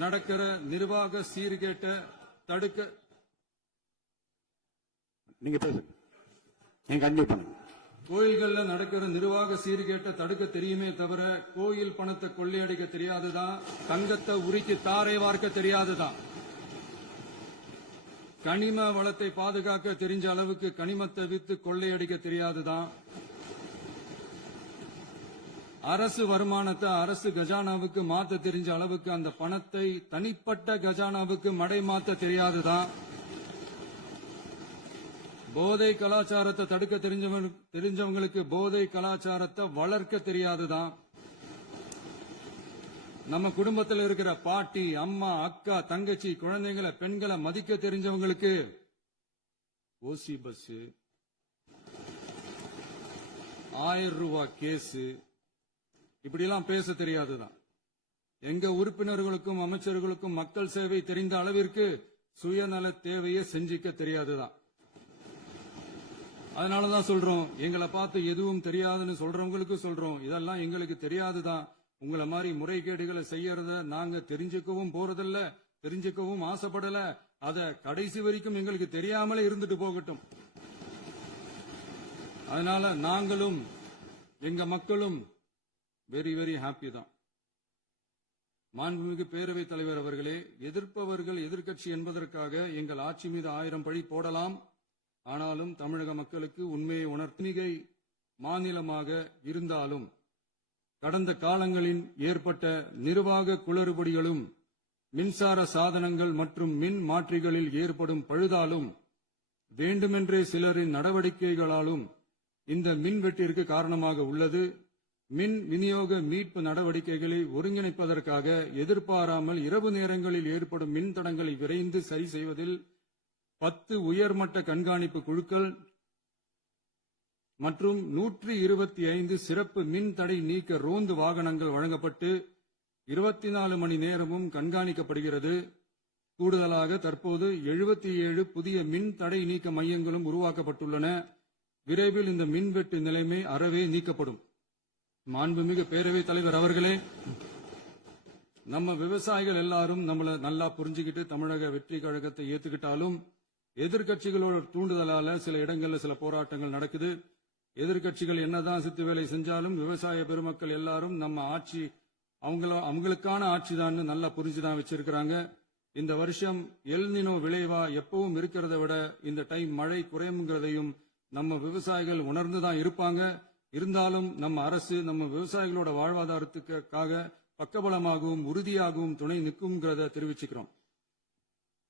நடக்கிற நிர்வாக சீர்கேட்டை தடுக்க கோயில்கள்ல நடக்கிற நிர்வாக சீர்கேட்டை தடுக்க தெரியுமே தவிர கோயில் பணத்தை கொள்ளையடிக்க தெரியாதுதான். தங்கத்தை உருக்கி தாரை வார்க்க தெரியாதுதான். கனிம வளத்தை பாதுகாக்க தெரிஞ்ச அளவுக்கு கனிமத்தை வித்து கொள்ளையடிக்க தெரியாதுதான். அரசு வருமானத்தை அரசு கஜானாவுக்கு மாத்த தெரிஞ்ச அளவுக்கு அந்த பணத்தை தனிப்பட்ட கஜானாவுக்கு மடை மாத்த தெரியாதுதான். போதை கலாச்சாரத்தை தடுக்க தெரிஞ்சவங்களுக்கு போதை கலாச்சாரத்தை வளர்க்க தெரியாதுதான். நம்ம குடும்பத்தில் இருக்கிற பாட்டி, அம்மா, அக்கா, தங்கச்சி, குழந்தைங்களை, பெண்களை மதிக்க தெரிஞ்சவங்களுக்கு ஓசி பஸ், 1000 ரூபாய் கேஸ், இப்படிலாம் பேச தெரியாதுதான். எங்க உறுப்பினர்களுக்கும் அமைச்சர்களுக்கும் மக்கள் சேவை தெரிந்த அளவிற்கு சுயநல தேவையை செஞ்சிக்க தெரியாதுதான். அதனாலதான் சொல்றோம், எங்களை பார்த்து எதுவும் தெரியாதுன்னு சொல்றவங்களுக்கு சொல்றோம், இதெல்லாம் எங்களுக்கு தெரியாதுதான். உங்களை மாதிரி முறைகேடுகளை செய்யறத நாங்க தெரிஞ்சுக்கவும் போறதில்ல, தெரிஞ்சுக்கவும் ஆசைப்படல. அத கடைசி வரைக்கும் எங்களுக்கு தெரியாமலே இருந்துட்டு போகட்டும். அதனால நாங்களும் எங்க மக்களும் வெரி வெரி ஹாப்பி தான். மாண்புமிகு பேரவைத் தலைவர் அவர்களே, எதிர்ப்பவர்கள் எதிர்க்கட்சி என்பதற்காக எங்கள் ஆட்சி மீது 1000 பழி போடலாம். ஆனாலும் தமிழக மக்களுக்கு உண்மையை உணர்த்திகை மாநிலமாக இருந்தாலும் கடந்த காலங்களில் ஏற்பட்ட நிர்வாக குளறுபடிகளும் மின்சார சாதனங்கள் மற்றும் மின் மாற்றிகளில் ஏற்படும் பழுதாலும் வேண்டுமென்றே சிலரின் நடவடிக்கைகளாலும் இந்த மின்வெட்டிற்கு காரணமாக உள்ளது. மின் விநியோக மீட்பு நடவடிக்கைகளை ஒருங்கிணைப்பதற்காக எதிர்பாராமல் இரவு நேரங்களில் ஏற்படும் மின் தடங்களை விரைந்து சரி செய்வதில் 10 உயர்மட்ட கண்காணிப்பு குழுக்கள் மற்றும் 125 சிறப்பு மின் தடை நீக்க ரோந்து வாகனங்கள் வழங்கப்பட்டு 24 மணி நேரமும் கண்காணிக்கப்படுகிறது. கூடுதலாக தற்போது 77 புதிய மின் தடை நீக்க மையங்களும் உருவாக்கப்பட்டுள்ளன. விரைவில் இந்த மின்வெட்டு நிலைமை அறவே நீக்கப்படும். மாண்புமிகு பேரவைத் தலைவர் அவர்களே, நம்ம விவசாயிகள் எல்லாரும் நம்மள நல்லா புரிஞ்சுக்கிட்டு தமிழக வெற்றி கழகத்தை ஏத்துக்கிட்டாலும் எதிர்க்கட்சிகளோட தூண்டுதலால சில இடங்கள்ல சில போராட்டங்கள் நடக்குது. எதிர்க்கட்சிகள் என்னதான் சித்து வேலை செஞ்சாலும் விவசாய பெருமக்கள் எல்லாரும் நம்ம ஆட்சி அவங்களுக்கான ஆட்சி தான் நல்லா புரிஞ்சுதான் வச்சிருக்கிறாங்க. இந்த வருஷம் எல்னினோ விளைவா எப்பவும் இருக்கிறத விட இந்த டைம் மழை குறையுங்கிறதையும் நம்ம விவசாயிகள் உணர்ந்துதான் இருப்பாங்க. இருந்தாலும் நம்ம அரசு நம்ம விவசாயிகளோட வாழ்வாதாரத்துக்காக பக்கபலமாகவும் உறுதியாகவும் துணை நிற்கும்ங்கிறத தெரிவிச்சுக்கிறோம்.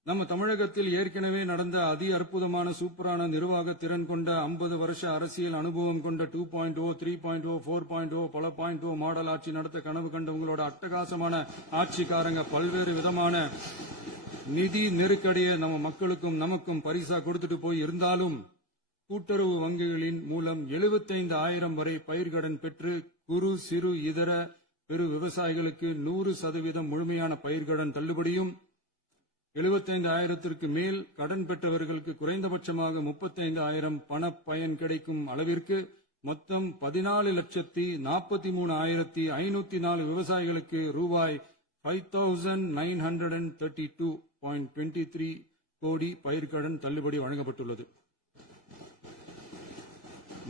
நம்ம தமிழகத்தில் ஏற்கனவே நடந்த அதி அற்புதமான சூப்பரான நிர்வாக திறன் கொண்ட 50 வருஷ அரசியல் அனுபவம் கொண்ட 2.0, 3.0, 4.0 பல 0.0 மாடல் ஆட்சி நடத்த கனவு கண்டவங்களோட அட்டகாசமான ஆட்சிக்காரங்க பல்வேறு விதமான நிதி நெருக்கடியை நம்ம மக்களுக்கும் நமக்கும் பரிசா கொடுத்துட்டு போய் இருந்தாலும் கூட்டுறவு வங்கிகளின் மூலம் 75,000 வரை பயிர்கடன் பெற்று குறு சிறு இதர பெரு விவசாயிகளுக்கு 100% முழுமையான பயிர்கடன் தள்ளுபடியும் 75,000க்கு மேல் கடன் பெற்றவர்களுக்கு குறைந்தபட்சமாக 35,000 பண பயன் கிடைக்கும் அளவிற்கு மொத்தம் 14,43,504 விவசாயிகளுக்கு ரூபாய் 5,932.23 கோடி பயிர்கடன் தள்ளுபடி வழங்கப்பட்டுள்ளது.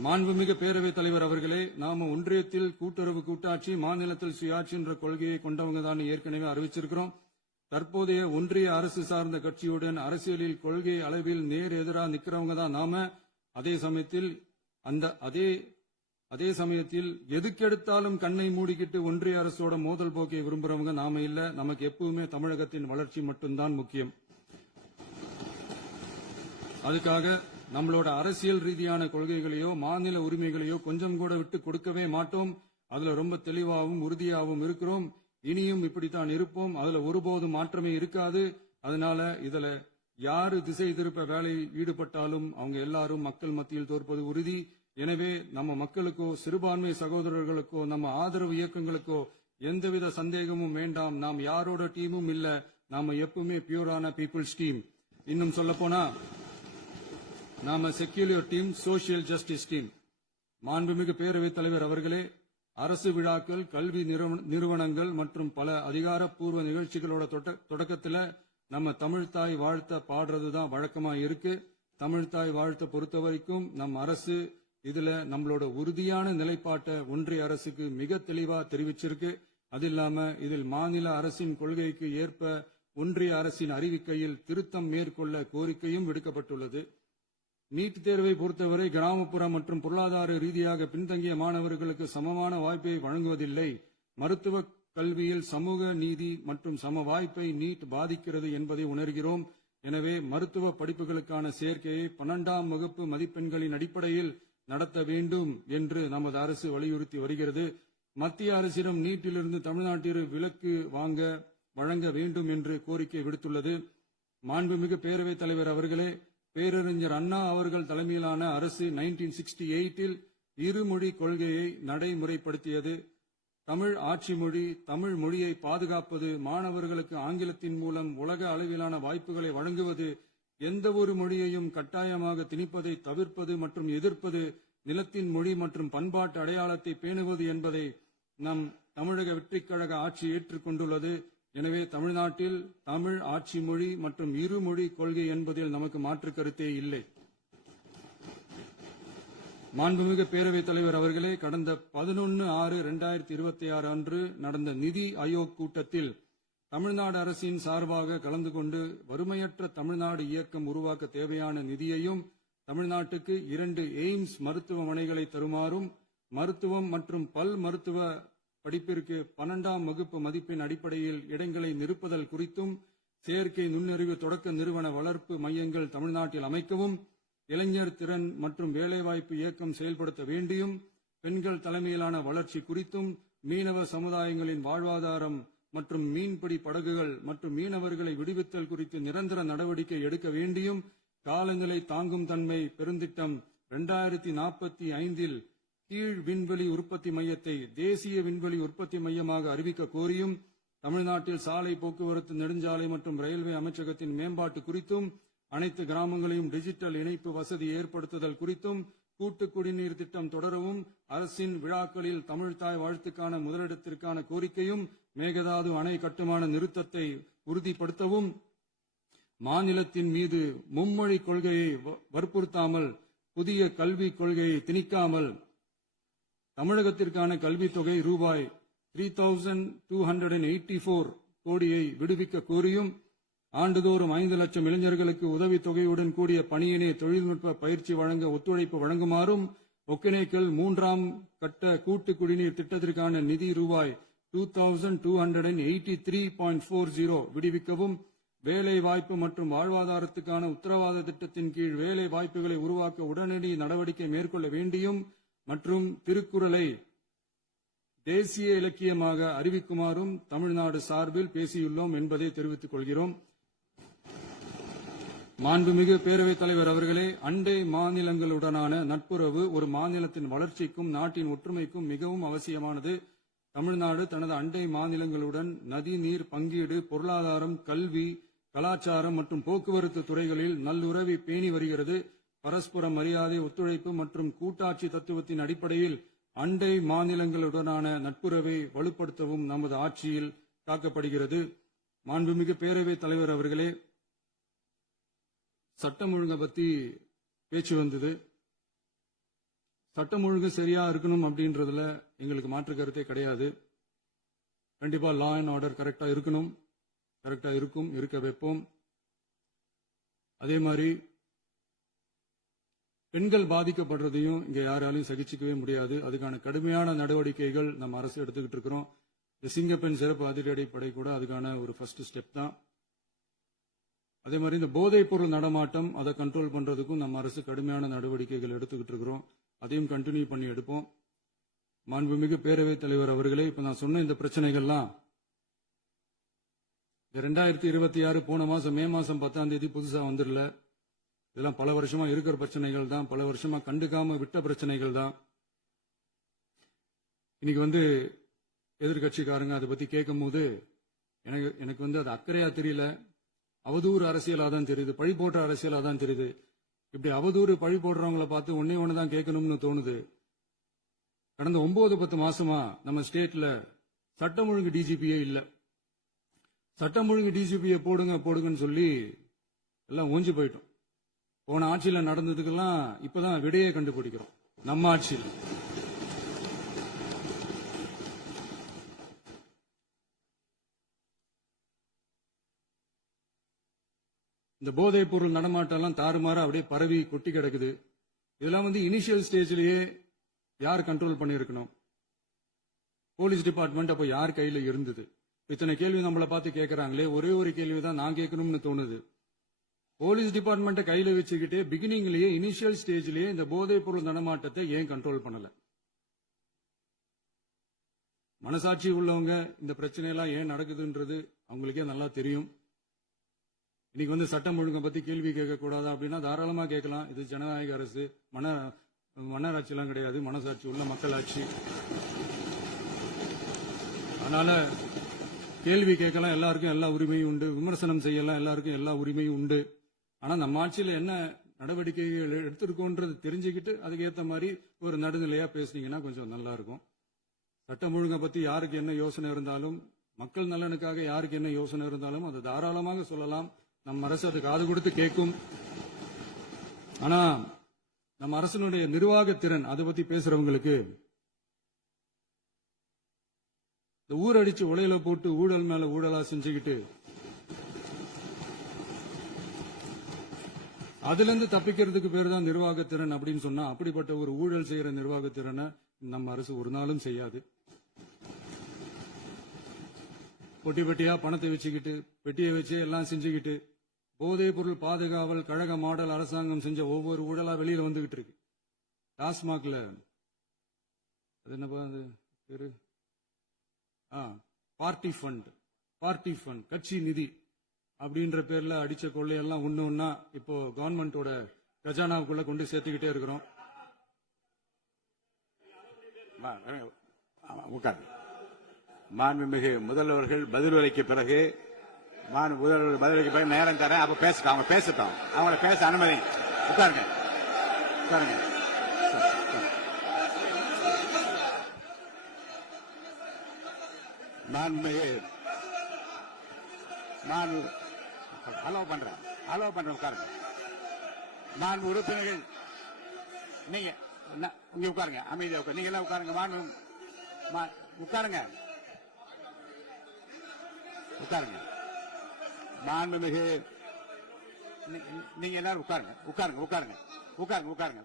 மாண்புமிகு பேரவைத் தலைவர் அவர்களே, நாம ஒன்றியத்தில் கூட்டுறவு கூட்டாட்சி, மாநிலத்தில் சுயாட்சி என்ற கொள்கையை கொண்டவங்க தான் ஏற்கனவே அறிவிச்சிருக்கிறோம். தற்போதைய ஒன்றிய அரசு சார்ந்த கட்சியுடன் அரசியலில் கொள்கை அளவில் நேர் எதிராக நிக்கிறவங்க தான் நாம. அதே சமயத்தில் எதுக்கெடுத்தாலும் கண்ணை மூடிக்கிட்டு ஒன்றிய அரசோட மோதல் போக்கை விரும்புறவங்க நாம இல்ல. நமக்கு எப்பவுமே தமிழகத்தின் வளர்ச்சி மட்டும்தான் முக்கியம். அதுக்காக நம்மளோட அரசியல் ரீதியான கொள்கைகளையோ மாநில உரிமைகளையோ கொஞ்சம் கூட விட்டு கொடுக்கவே மாட்டோம். அதுல ரொம்ப தெளிவாகவும் உறுதியாகவும் இருக்கிறோம். இனியும் இப்படித்தான் இருப்போம். அதுல ஒருபோதும் மாற்றமே இருக்காது. அதனால இதுல யாரு திசை திருப்ப வேலையில் ஈடுபட்டாலும் அவங்க எல்லாரும் மக்கள் மத்தியில் தோற்பது உறுதி. எனவே நம்ம மக்களுக்கோ சிறுபான்மை சகோதரர்களுக்கோ நம்ம ஆதரவு இயக்கங்களுக்கோ எந்தவித சந்தேகமும் வேண்டாம். நாம் யாரோட டீமும் இல்ல. நாம எப்பவுமே பியூரான பீப்புள்ஸ் டீம். இன்னும் சொல்ல போனா நாம secular team, social justice team. மாண்புமிகு பேரவைத் தலைவர் அவர்களே, அரசு விழாக்கள், கல்வி நிறுவனங்கள் மற்றும் பல அதிகாரப்பூர்வ நிகழ்ச்சிகளோட தொடக்கத்துல நம்ம தமிழ்தாய் வாழ்த்த பாடுறதுதான் வழக்கமா இருக்கு. தமிழ்தாய் வாழ்த்த பொறுத்த வரைக்கும் நம் அரசு இதுல நம்மளோட உறுதியான நிலைப்பாட்டை ஒன்றிய அரசுக்கு மிக தெளிவா தெரிவிச்சிருக்கு. அது இல்லாம இதில் மாநில அரசின் கொள்கைக்கு ஏற்ப ஒன்றிய அரசின் அறிவிக்கையில் திருத்தம் மேற்கொள்ள கோரிக்கையும் விடுக்கப்பட்டுள்ளது. நீட் தேர்வை பொறுத்தவரை கிராமப்புற மற்றும் பொருளாதார ரீதியாக பின்தங்கிய மாணவர்களுக்கு சமமான வாய்ப்பை வழங்குவதில்லை. மருத்துவ கல்வியில் சமூக நீதி மற்றும் சம வாய்ப்பை நீட் பாதிக்கிறது என்பதை உணர்கிறோம். எனவே மருத்துவ படிப்புகளுக்கான சேர்க்கையை 12ஆம் வகுப்பு மதிப்பெண்களின் அடிப்படையில் நடத்த வேண்டும் என்று நமது அரசு வலியுறுத்தி வருகிறது. மத்திய அரசிடம் நீட்டிலிருந்து தமிழ்நாட்டிற்கு விலக்கு வழங்க வேண்டும் என்று கோரிக்கை விடுத்துள்ளது. மாண்புமிகு பேரவைத் தலைவர் அவர்களே, பேரறிஞர் அண்ணா அவர்கள் தலைமையிலான அரசு 1968இல் இருமொழி கொள்கையை நடைமுறைப்படுத்தியது. தமிழ் ஆட்சி மொழி, தமிழ் மொழியை பாதுகாப்பது, மாணவர்களுக்கு ஆங்கிலத்தின் மூலம் உலக அளவிலான வாய்ப்புகளை வழங்குவது, எந்த ஒரு மொழியையும் கட்டாயமாக திணிப்பதை தவிர்ப்பது மற்றும் எதிர்ப்பது, நிலத்தின் மொழி மற்றும் பண்பாட்டு அடையாளத்தை பேணுவது என்பதை நம் தமிழக வெற்றிக் கழக ஆட்சி ஏற்றுக்கொண்டுள்ளது. எனவே தமிழ்நாட்டில் தமிழ் ஆட்சி மொழி மற்றும் இருமொழி கொள்கை என்பதில் நமக்கு மாற்று கருத்தே இல்லை. மாண்புமிகு பேரவைத் தலைவர் அவர்களே, கடந்த 11/6/2026 அன்று நடந்த நிதி ஆயோக் கூட்டத்தில் தமிழ்நாடு அரசின் சார்பாக கலந்து கொண்டு வறுமையற்ற தமிழ்நாடு இயக்கம் உருவாக்க தேவையான நிதியையும், தமிழ்நாட்டுக்கு 2 எய்ம்ஸ் மருத்துவமனைகளை தருமாறும், மருத்துவம் மற்றும் பல் மருத்துவ படிப்பிற்கு 12ஆம் வகுப்பு மதிப்பெண் அடிப்படையில் இடங்களை நிரப்புதல் குறித்தும், செயற்கை நுண்ணறிவு தொடக்க நிறுவன வளர்ப்பு மையங்கள் தமிழ்நாட்டில் அமைக்கவும், இளைஞர் திறன் மற்றும் வேலைவாய்ப்பு இயக்கம் செயல்படுத்த வேண்டியும், பெண்கள் தலைமையிலான வளர்ச்சி குறித்தும், மீனவ சமுதாயங்களின் வாழ்வாதாரம் மற்றும் மீன்பிடி படகுகள் மற்றும் மீனவர்களை விடுவித்தல் குறித்து நிரந்தர நடவடிக்கை எடுக்க வேண்டியும், காலநிலை தாங்கும் தன்மை பெருந்திட்டம் 2045இல் கீழ் விண்வெளி உற்பத்தி மையத்தை தேசிய விண்வெளி உற்பத்தி மையமாக அறிவிக்க கோரியும், தமிழ்நாட்டில் சாலை போக்குவரத்து, நெடுஞ்சாலை மற்றும் ரயில்வே அமைச்சகத்தின் மேம்பாட்டு குறித்தும், அனைத்து கிராமங்களையும் டிஜிட்டல் இணைப்பு வசதி ஏற்படுத்துதல் குறித்தும், கூட்டு குடிநீர் திட்டம் தொடரவும், அரசின் விழாக்களில் தமிழ்தாய் வாழ்த்துக்கான முதலிடத்திற்கான கோரிக்கையும், மேகதாது அணை கட்டுமான நிறுத்தத்தை உறுதிப்படுத்தவும், மாநிலத்தின் மீது மும்மொழி கொள்கையை வற்புறுத்தாமல் புதிய கல்விக் கொள்கையை திணிக்காமல் தமிழகத்திற்கான கல்வித் தொகை ரூபாய் 3284 கோடியை விடுவிக்க கோரியும், ஆண்டுதோறும் 5 லட்சம் இளைஞர்களுக்கு உதவித் தொகையுடன் கூடிய பணியினை தொழில்நுட்ப பயிற்சி வழங்க ஒத்துழைப்பு வழங்குமாறும், ஒகேனக்கல் 3ஆம் கட்ட கூட்டு குடிநீர் திட்டத்திற்கான நிதி ரூபாய் 2283.40 விடுவிக்கவும், வேலை வாய்ப்பு மற்றும் வாழ்வாதாரத்துக்கான உத்தரவாத திட்டத்தின் கீழ் வேலை வாய்ப்புகளை உருவாக்க உடனடி நடவடிக்கை மேற்கொள்ள வேண்டியும் மற்றும் திருக்குறளை தேசிய இலக்கியமாக அறிவிக்குமாறும் தமிழ்நாடு சார்பில் பேசியுள்ளோம் என்பதை தெரிவித்துக் கொள்கிறோம். மாண்புமிகு பேரவைத் தலைவர் அவர்களே, அண்டை மாநிலங்களுடனான நட்புறவு ஒரு மாநிலத்தின் வளர்ச்சிக்கும் நாட்டின் ஒற்றுமைக்கும் மிகவும் அவசியமானது. தமிழ்நாடு தனது அண்டை மாநிலங்களுடன் நதி நீர் பங்கீடு, பொருளாதாரம், கல்வி, கலாச்சாரம் மற்றும் போக்குவரத்து துறைகளில் நல்லுறவை பேணி வருகிறது. பரஸ்பர மரியாதை, ஒத்துழைப்பு மற்றும் கூட்டாட்சி தத்துவத்தின் அடிப்படையில் அண்டை மாநிலங்களுடனான நட்புறவை வலுப்படுத்தவும் நமது ஆட்சியில் காக்கப்படுகிறது. மாண்புமிகு பேரவைத் தலைவர் அவர்களே, சட்டம் ஒழுங்கை பத்தி பேச்சு வந்தது. சட்டம் ஒழுங்கு சரியா இருக்கணும் அப்படின்றதுல எங்களுக்கு மாற்று கருத்தே கிடையாது. கண்டிப்பா லா அண்ட் ஆர்டர் கரெக்டா இருக்கணும், கரெக்டா இருக்கும், இருக்க வைப்போம். அதே மாதிரி பெண்கள் பாதிக்கப்படுறதையும் இங்க யாராலையும் சகிச்சுக்கவே முடியாது. அதுக்கான கடுமையான நடவடிக்கைகள் நம்ம அரசு எடுத்துக்கிட்டு இருக்கிறோம். இந்த சிங்கப்பெண் சிறப்பு அதிரடி படை கூட அதுக்கான ஒரு ஃபர்ஸ்ட் ஸ்டெப் தான். அதே மாதிரி இந்த போதைப் பொருள் நடமாட்டம் அதை கண்ட்ரோல் பண்றதுக்கும் நம்ம அரசு கடுமையான நடவடிக்கைகள் எடுத்துக்கிட்டு இருக்கிறோம். அதையும் கண்டினியூ பண்ணி எடுப்போம். மாண்புமிகு பேரவைத் தலைவர் அவர்களே, இப்ப நான் சொன்ன இந்த பிரச்சனைகள்லாம் 2026 போன மாசம் மே மாசம் 10ஆம் தேதி புதுசா வந்துடல. இதெல்லாம் பல வருஷமா இருக்கிற பிரச்சனைகள் தான், பல வருஷமா கண்டுக்காம விட்ட பிரச்சனைகள் தான். இன்னைக்கு எதிர்கட்சிக்காரங்க அதை பத்தி கேட்கும் போது எனக்கு அது அக்கறையா தெரியல, அவதூறு அரசியலா தான் தெரியுது, பழி போடுற அரசியலா தான் தெரியுது. இப்படி அவதூறு பழி போடுறவங்களை பார்த்து ஒன்னே ஒண்ணுதான் கேட்கணும்னு தோணுது. கடந்த 9-10 மாசமா நம்ம ஸ்டேட்ல சட்டம் ஒழுங்கு டிஜிபியே இல்ல. சட்டம் ஒழுங்கு டிஜிபியை போடுங்கன்னு சொல்லி எல்லாம் ஓஞ்சி போயிட்டோம். போன ஆட்சியில நடந்ததுக்கெல்லாம் இப்பதான் விடையே கண்டுபிடிக்கிறோம் நம்ம ஆட்சியில். இந்த போதைப் பொருள் நடமாட்டம் எல்லாம் தாறுமாறா அப்படியே பரவி கொட்டி கிடக்குது. இதெல்லாம் இனிஷியல் ஸ்டேஜ்லயே யார் கண்ட்ரோல் பண்ணிருக்கணும்? போலீஸ் டிபார்ட்மெண்ட் அப்ப யார் கையில இருந்தது? இத்தனை கேள்வி நம்மளை பார்த்து கேட்கறாங்களே, ஒரே ஒரு கேள்விதான் நான் கேட்கணும்னு தோணுது. போலீஸ் டிபார்ட்மெண்ட்டை கையில வச்சுக்கிட்டே பிகினிங்லயே இனிஷியல் ஸ்டேஜ்லயே இந்த போதைப் பொருள் நடமாட்டத்தை ஏன் கண்ட்ரோல் பண்ணல? மனசாட்சி உள்ளவங்க இந்த பிரச்சனையெல்லாம் ஏன் நடக்குதுன்றது அவங்களுக்கே நல்லா தெரியும். இன்னைக்கு சட்டம் ஒழுங்கை பத்தி கேள்வி கேட்க கூடாதா அப்படின்னா தாராளமா கேட்கலாம். இது ஜனநாயக அரசு, மன்னராட்சி எல்லாம் கிடையாது, மனசாட்சி உள்ள மக்களாட்சி. அதனால கேள்வி கேட்கலாம், எல்லாருக்கும் எல்லா உரிமையும் உண்டு. விமர்சனம் செய்யலாம், எல்லாருக்கும் எல்லா உரிமையும் உண்டு. ஆனா நம்ம ஆட்சியில என்ன நடவடிக்கைகள் எடுத்திருக்கோன்றது தெரிஞ்சுக்கிட்டு அதுக்கேற்ற மாதிரி ஒரு நடுநிலையா பேசுனீங்கன்னா கொஞ்சம் நல்லா இருக்கும். சட்டம் ஒழுங்கை பத்தி யாருக்கு என்ன யோசனை இருந்தாலும், மக்கள் நலனுக்காக யாருக்கு என்ன யோசனை இருந்தாலும் அதை தாராளமாக சொல்லலாம். நம்ம அரசு அது காது கொடுத்து கேட்கும். ஆனா நம்ம அரசினுடைய நிர்வாகத்திறன் அதை பத்தி பேசுறவங்களுக்கு இந்த ஊரடிச்சு உலையில போட்டு ஊழல் மேல ஊழலா செஞ்சுக்கிட்டு அதுல இருந்து தப்பிக்கிறதுக்கு பேர் தான் நிர்வாகத்திறன் அப்படின்னு சொன்னா, அப்படிப்பட்ட ஒரு ஊழல் செய்யற நிர்வாகத்திறனை நம்ம அரசு ஒரு நாளும் செய்யாது. பொட்டி பெட்டியா பணத்தை வச்சுக்கிட்டு, பெட்டியை வச்சு எல்லாம் செஞ்சுக்கிட்டு, போதைப் பொருள் பாதுகாவல் கழக மாடல் அரசாங்கம் செஞ்ச ஒவ்வொரு ஊழலா வெளியில வந்துகிட்டு இருக்கு. டாஸ்மாக்ல அது என்னப்பா அது பேரு, பார்ட்டி ஃபண்ட் கட்சி நிதி அப்படின்ற பேர்ல அடிச்ச கொள்ளையெல்லாம் ஒண்ணா இப்போ கவர்மெண்டோட கஜானாவுக்குள்ள கொண்டு சேர்த்துக்கிட்டே இருக்கிறோம். மாண்புமிகு முதல்வர்கள் பதிலுரைக்கு பிறகு முதல்வர் பதிலுரைக்கு பிறகு நேரம் தரேன். அப்ப பேசட்டும், அவங்க பேசட்டும், அவங்கள பேச அனுமதி. உட்காருங்க, உட்காருங்க. மாண்புமிகு அலோவ் பண்றேன் உட்காருங்க. மாண்பு உறுப்பினர்கள் நீங்க இங்க உட்காருங்க, அமைதியா உட்காரு. நீங்க எல்லாம் உட்காருங்க. உட்காருங்க, உட்காருங்க. மாண்புமிகு நீங்க எல்லாரும் உட்காருங்க, உட்காருங்க, உட்காருங்க, உட்காருங்க, உட்காருங்க.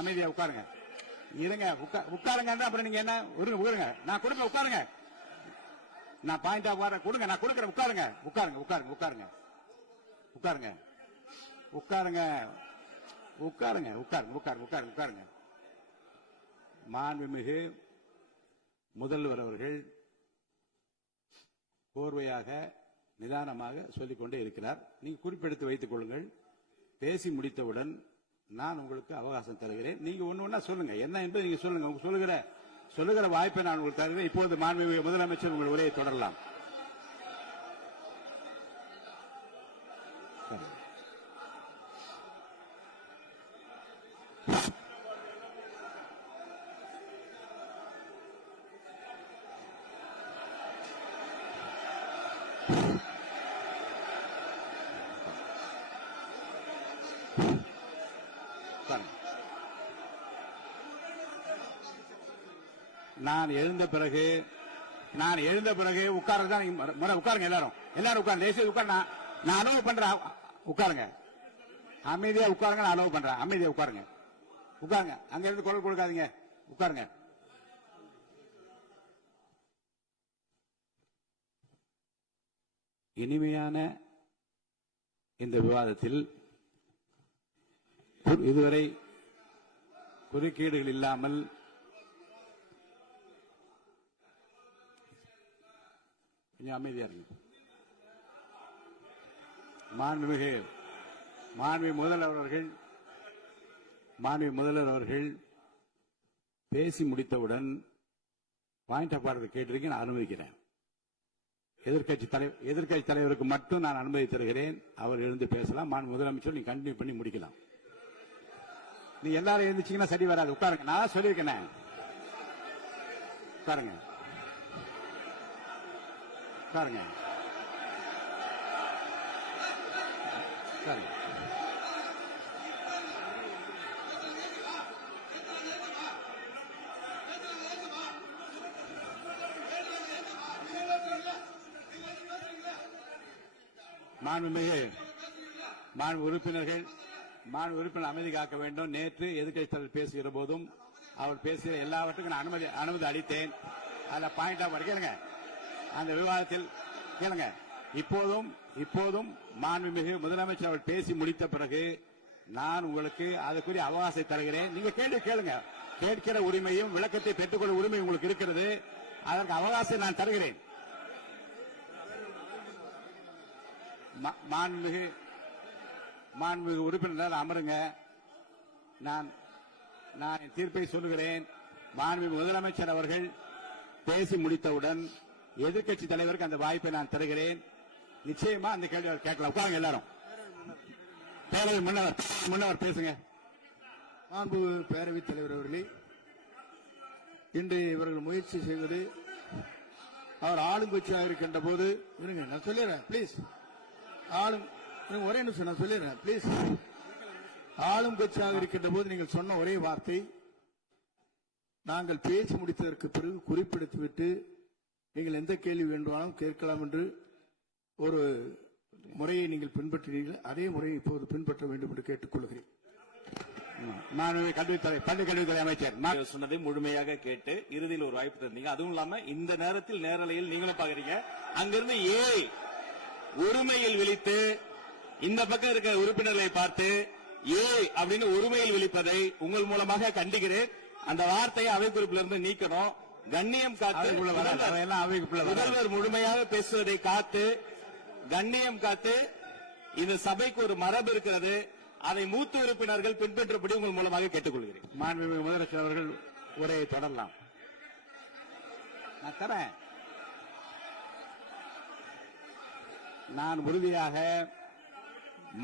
அமைதியா உட்காருங்க. இருங்க, உட்காருங்க. அப்புறம் நீங்க என்ன உட்காருங்க, நான் கொடுங்க, உட்காருங்க. நான் பாயிண்ட் ஆஃப் வர கொடுங்க, நான் கொடுக்குறேன். உட்காருங்க, உட்காருங்க, உட்காருங்க, உட்காருங்க, உட்காருங்க, உட்காருங்க, உட்காருங்க, உட்காருங்க, உட்காருங்க, உட்காருங்க, உட்காருங்க. மாண்புமிகு முதல்வர் அவர்கள் கோர்வையாக நிதானமாக சொல்லிக் கொண்டே இருக்கிறார். நீங்க குறிப்பெடுத்து வைத்துக் கொள்ளுங்கள். பேசி முடித்தவுடன் நான் உங்களுக்கு அவகாசம் தருகிறேன். நீங்க ஒன்னு ஒன்னா சொல்லுங்க, என்ன என்பது நீங்க சொல்லுங்க. உங்க சொல்லுகிற வாய்ப்பை நான் உங்களுக்கு தருகிறேன். இப்பொழுது மாண்புமிகு முதலமைச்சர் உங்கள் உரையை தொடரலாம். நான் எழுந்த பிறகு உட்கார்றதுதான் உட்காருங்க. எல்லாரும் உட்காருங்க. தேசிய உட்கார். நான் அனுபவம் பண்றேன். உட்காருங்க, அமைதியா உட்காருங்க. நான் அனுபவம் பண்றேன். அமைதியா உட்காருங்க, உட்காருங்க. அங்க இருந்து குரல் கொடுக்காதீங்க. உட்காருங்க. இனிமையான இந்த விவாதத்தில் இதுவரை குறுக்கீடுகள் இல்லாமல் அமைதியா இருங்க. மாண்புமிகு முதல்வர் அவர்கள் பேசி முடித்தவுடன் பாயிண்ட் ஆஃப் ஆர்டர் கேட்டிருக்கேன், நான் அனுமதிக்கிறேன். எதிர்க்கட்சி தலைவருக்கு மட்டும் நான் அனுமதி தருகிறேன். அவர் எழுந்து பேசலாம். மாண்பு முதலமைச்சர் நீங்க கண்டினியூ பண்ணி முடிக்கலாம். நீ எல்லாரும் எழுந்துச்சீங்கன்னா சரி வராது. உட்காருங்க, நான் சொல்லியிருக்கேன். உட்காருங்க, உட்காருங்க, உட்காருங்க. மாண்பு உறுப்பினர்கள் அமைதி காக்க வேண்டும். நேற்று எதிர்க்கட்சி தலைவர் பேசுகிற போதும் அவர் பேசுகிற எல்லாவற்றுக்கும் நான் அனுமதி அளித்தேன். அதுல பாயிண்ட் ஆஃப் கேளுங்க, அந்த விவாதத்தில் கேளுங்க. இப்போதும் மாண்புமிகு முதலமைச்சர் அவர் பேசி முடித்த பிறகு நான் உங்களுக்கு அதுக்குரிய அவகாசத்தை தருகிறேன். நீங்க கேள்வி கேளுங்க. கேட்கிற உரிமையும் விளக்கத்தை பெற்றுக்கொள்ள உரிமை உங்களுக்கு இருக்கிறது. அதற்கு அவகாசத்தை நான் தருகிறேன். மாண்புமிகு உறுப்பினர் அமருங்க. நான் தீர்ப்பை சொல்லுகிறேன். மாண்புமிகு முதலமைச்சர் அவர்கள் பேசி முடித்தவுடன் எதிர்க்கட்சி தலைவருக்கு அந்த வாய்ப்பை நான் தருகிறேன். நிச்சயமா அந்த கேள்வி கேட்கலாம். உட்காருங்க எல்லாரும். பேரவை முன்னவர் பேசுங்க. மாண்பு பேரவைத் தலைவர் அவர்களே, இன்று இவர்கள் முயற்சி செய்வது அவர் ஆளுங்கட்சியாக இருக்கின்ற போது இருங்க, நான் சொல்லிடுறேன் பிளீஸ். ஒரே நிமிஷம் நான் சொல்லிடுறேன் பிளீஸ். ஆளும் கட்சியாக இருக்கின்ற போது நீங்கள் சொன்ன ஒரே வார்த்தை, நாங்கள் பேசி முடித்ததற்கு பிறகு குறிப்பிடுத்துவிட்டு நீங்கள் எந்த கேள்வி வேண்டுமானாலும் கேட்கலாம் என்று ஒரு முறையை நீங்கள் பின்பற்றினீர்கள். அதே முறையை இப்போது பின்பற்ற வேண்டும் என்று கேட்டுக்கொள்கிறேன். பள்ளி கல்வித்துறை அமைச்சர் சொன்னதை முழுமையாக கேட்டு இறுதியில் ஒரு வாய்ப்பு தந்தீங்க. அதுவும் இல்லாம இந்த நேரத்தில் நேரலையில் நீங்களும் பாக்குறீங்க. அங்கிருந்து ஒருமையில் விழித்து இந்த பக்கம் இருக்க உறுப்பினர்களை பார்த்து அப்படின்னு ஒருமையில் விழிப்பதை உங்கள் மூலமாக கண்டிக்கிறேன். அந்த வார்த்தையை அவை குறிப்பிலிருந்து நீக்கணும். கண்ணியம் காத்து முதல்வர் முழுமையாக பேசுவதை காத்து கண்ணியம் காத்து இந்த சபைக்கு ஒரு மரபு இருக்கிறது. அதை மூத்த உறுப்பினர்கள் பின்பற்றபடி உங்கள் மூலமாக கேட்டுக்கொள்கிறேன். மாண்புமிகு முதலமைச்சர் அவர்கள் உரையை தொடரலாம். நான் தரேன். நான் உறுதியாக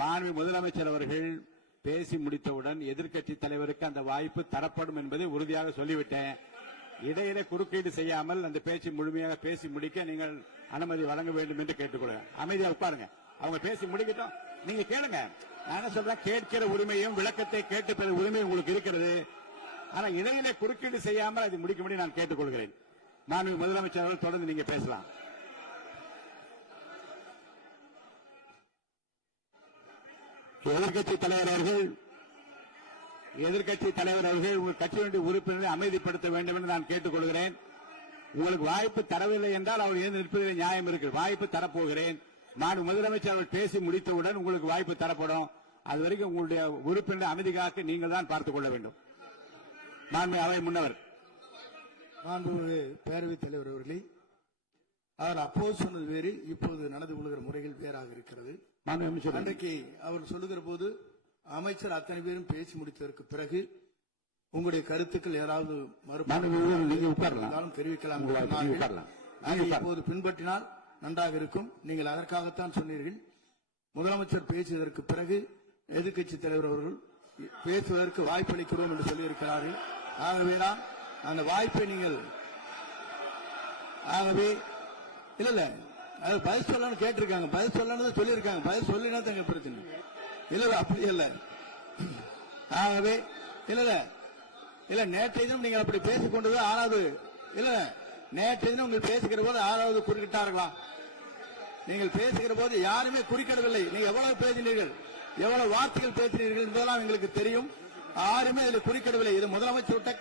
மாண்பு முதலமைச்சர் அவர்கள் பேசி முடித்தவுடன் எதிர்க்கட்சி தலைவருக்கு அந்த வாய்ப்பு தரப்படும் என்பதை உறுதியாக சொல்லிவிட்டேன். இடையிலே குறுக்கீடு செய்யாமல் அந்த பேச்சு முழுமையாக பேசி முடிக்க நீங்கள் அனுமதி வழங்க வேண்டும் என்று கேட்டுக்கொள்கிறேன். அமைதியா உட்காருங்க, அவங்க பேசி முடிக்கட்டும், நீங்க கேளுங்க. நான் என்ன சொல்றேன், கேட்கிற உரிமையும் விளக்கத்தை கேட்டு பெற உரிமை உங்களுக்கு இருக்கிறது. ஆனா இடையிலே குறுக்கீடு செய்யாமல் அதை முடிக்கும்படி நான் கேட்டுக்கொள்கிறேன். மாண்பு முதலமைச்சர் அவர்கள் தொடர்ந்து நீங்க பேசலாம். எதிர்க்கட்சி தலைவர் அவர்கள் உங்கள் கட்சியினுடைய உறுப்பினரை அமைதிப்படுத்த வேண்டும் என்று நான் கேட்டுக்கொள்கிறேன். உங்களுக்கு வாய்ப்பு தரவில்லை என்றால் அவர் எழுந்து நிற்பதில் நியாயம் இருக்கு. வாய்ப்பு தரப்போகிறேன். மாண்பு முதலமைச்சர் அவர்கள் பேசி முடித்தவுடன் உங்களுக்கு வாய்ப்பு தரப்படும். அதுவரைக்கும் உங்களுடைய உறுப்பினரை அமைதி காக்க நீங்கள் தான் பார்த்துக் கொள்ள வேண்டும். மாண்பு அவை முன்னவர். மாண்பு பேரவைத் தலைவர் அவர்களே, அவர் அப்போது சொன்னது வேறு, இப்போது நடந்து கொள்கிற முறைகள் வேறாக இருக்கிறது. அன்றைக்கு அவர் சொல்லுகிற போது அமைச்சர் அத்தனை பேரும் பேசி முடித்ததற்கு பிறகு உங்களுடைய கருத்துக்கள் யாராவது தெரிவிக்கலாம். இப்போது பின்பற்றினால் நன்றாக இருக்கும். நீங்கள் அதற்காகத்தான் சொன்னீர்கள். முதலமைச்சர் பேசியதற்கு பிறகு எதிர்க்கட்சி தலைவர் அவர்கள் பேசுவதற்கு வாய்ப்பளிக்கிறோம் என்று சொல்லியிருக்கிறார்கள். ஆகவேதான் அந்த வாய்ப்பை நீங்கள் இல்ல அது பதில் சொல்லணும்னு கேட்டிருக்காங்க. பதில் சொல்லணும் சொல்லியிருக்காங்க. பதில் சொல்லினா தங்க பிரச்சனை இல்ல, அப்படி இல்ல. ஆகவே இல்ல நேற்றைய தினம் நீங்கள் அப்படி பேசிக் கொண்டது ஆறாவது இல்ல. நேற்றைய தினம் நீங்கள் பேசுகிற போது ஆறாவது குறுக்கிட்டார்களா? நீங்கள் பேசுகிற போது யாருமே குறுக்கிடவில்லை. நீங்க எவ்வளவு பேசினீர்கள், எவ்வளவு வார்த்தைகள் பேசினீர்கள் என்பதெல்லாம் எங்களுக்கு தெரியும். யாருமே அதில் குறுக்கிடவில்லை. இது முதலமைச்சர்,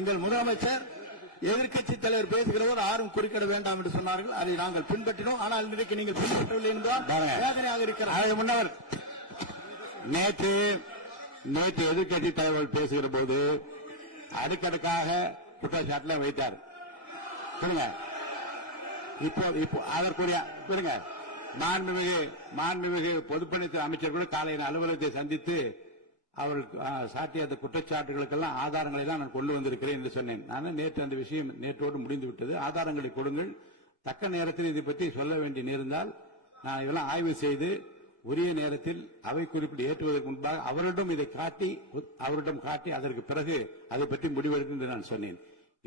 எங்கள் முதலமைச்சர் எதிர்க்கட்சி தலைவர் பேசுகிற போது யாரும் குறுக்கிட வேண்டாம் என்று சொன்னார்கள். அதை நாங்கள் பின்பற்றினோம். ஆனால் இன்றைக்கு நீங்கள் பின்பற்றவில்லை என்றால் வேதனையாக இருக்கிறார். முன்னவர் நேற்று எதிர்க்கட்சி தலைவர் பேசுகிற போது அடுக்கடுக்காக குற்றச்சாட்டுல வைத்தார். இப்போ அதற்குரிய மாண்புமிகு பொதுப்பணித்துறை அமைச்சர் கூட காலையில் அலுவலகத்தை சந்தித்து அவர்கள் சாட்டிய அந்த குற்றச்சாட்டுகளுக்கெல்லாம் ஆதாரங்களை தான் நான் கொண்டு வந்திருக்கிறேன் என்று சொன்னேன். நான் நேற்று அந்த விஷயம் நேற்றோடு முடிந்து விட்டது. ஆதாரங்களை கொடுங்கள். தக்க நேரத்தில் இதை பற்றி சொல்ல வேண்டி நேர்ந்தால் நான் இதெல்லாம் ஆய்வு செய்து உரிய நேரத்தில் அவை குறிப்பிட்டு ஏற்றுவதற்கு முன்பாக அவரிடம் காட்டி அதற்கு பிறகு அதை பற்றி முடிவெடுக்கும் என்று நான் சொன்னேன்.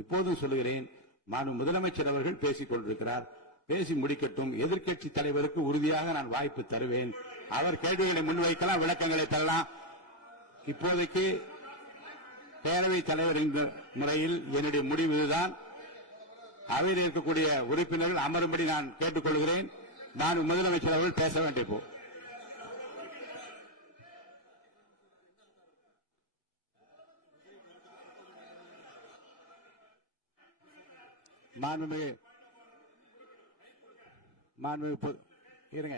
இப்போதும் சொல்லுகிறேன், மாண்பு முதலமைச்சர் அவர்கள் பேசிக் கொண்டிருக்கிறார். பேசி முடிக்கட்டும். எதிர்க்கட்சி தலைவருக்கு உறுதியாக நான் வாய்ப்பு தருவேன். அவர் கேள்விகளை முன்வைக்கலாம், விளக்கங்களை தரலாம். இப்போதைக்கு பேரவைத் தலைவர் என்ற முறையில் என்னுடைய முடிவு இதுதான். அவையில் இருக்கக்கூடிய உறுப்பினர்கள் அமரும்படி நான் கேட்டுக்கொள்கிறேன். நான் முதலமைச்சர் அவர்கள் பேச வேண்டிய போ இருங்க.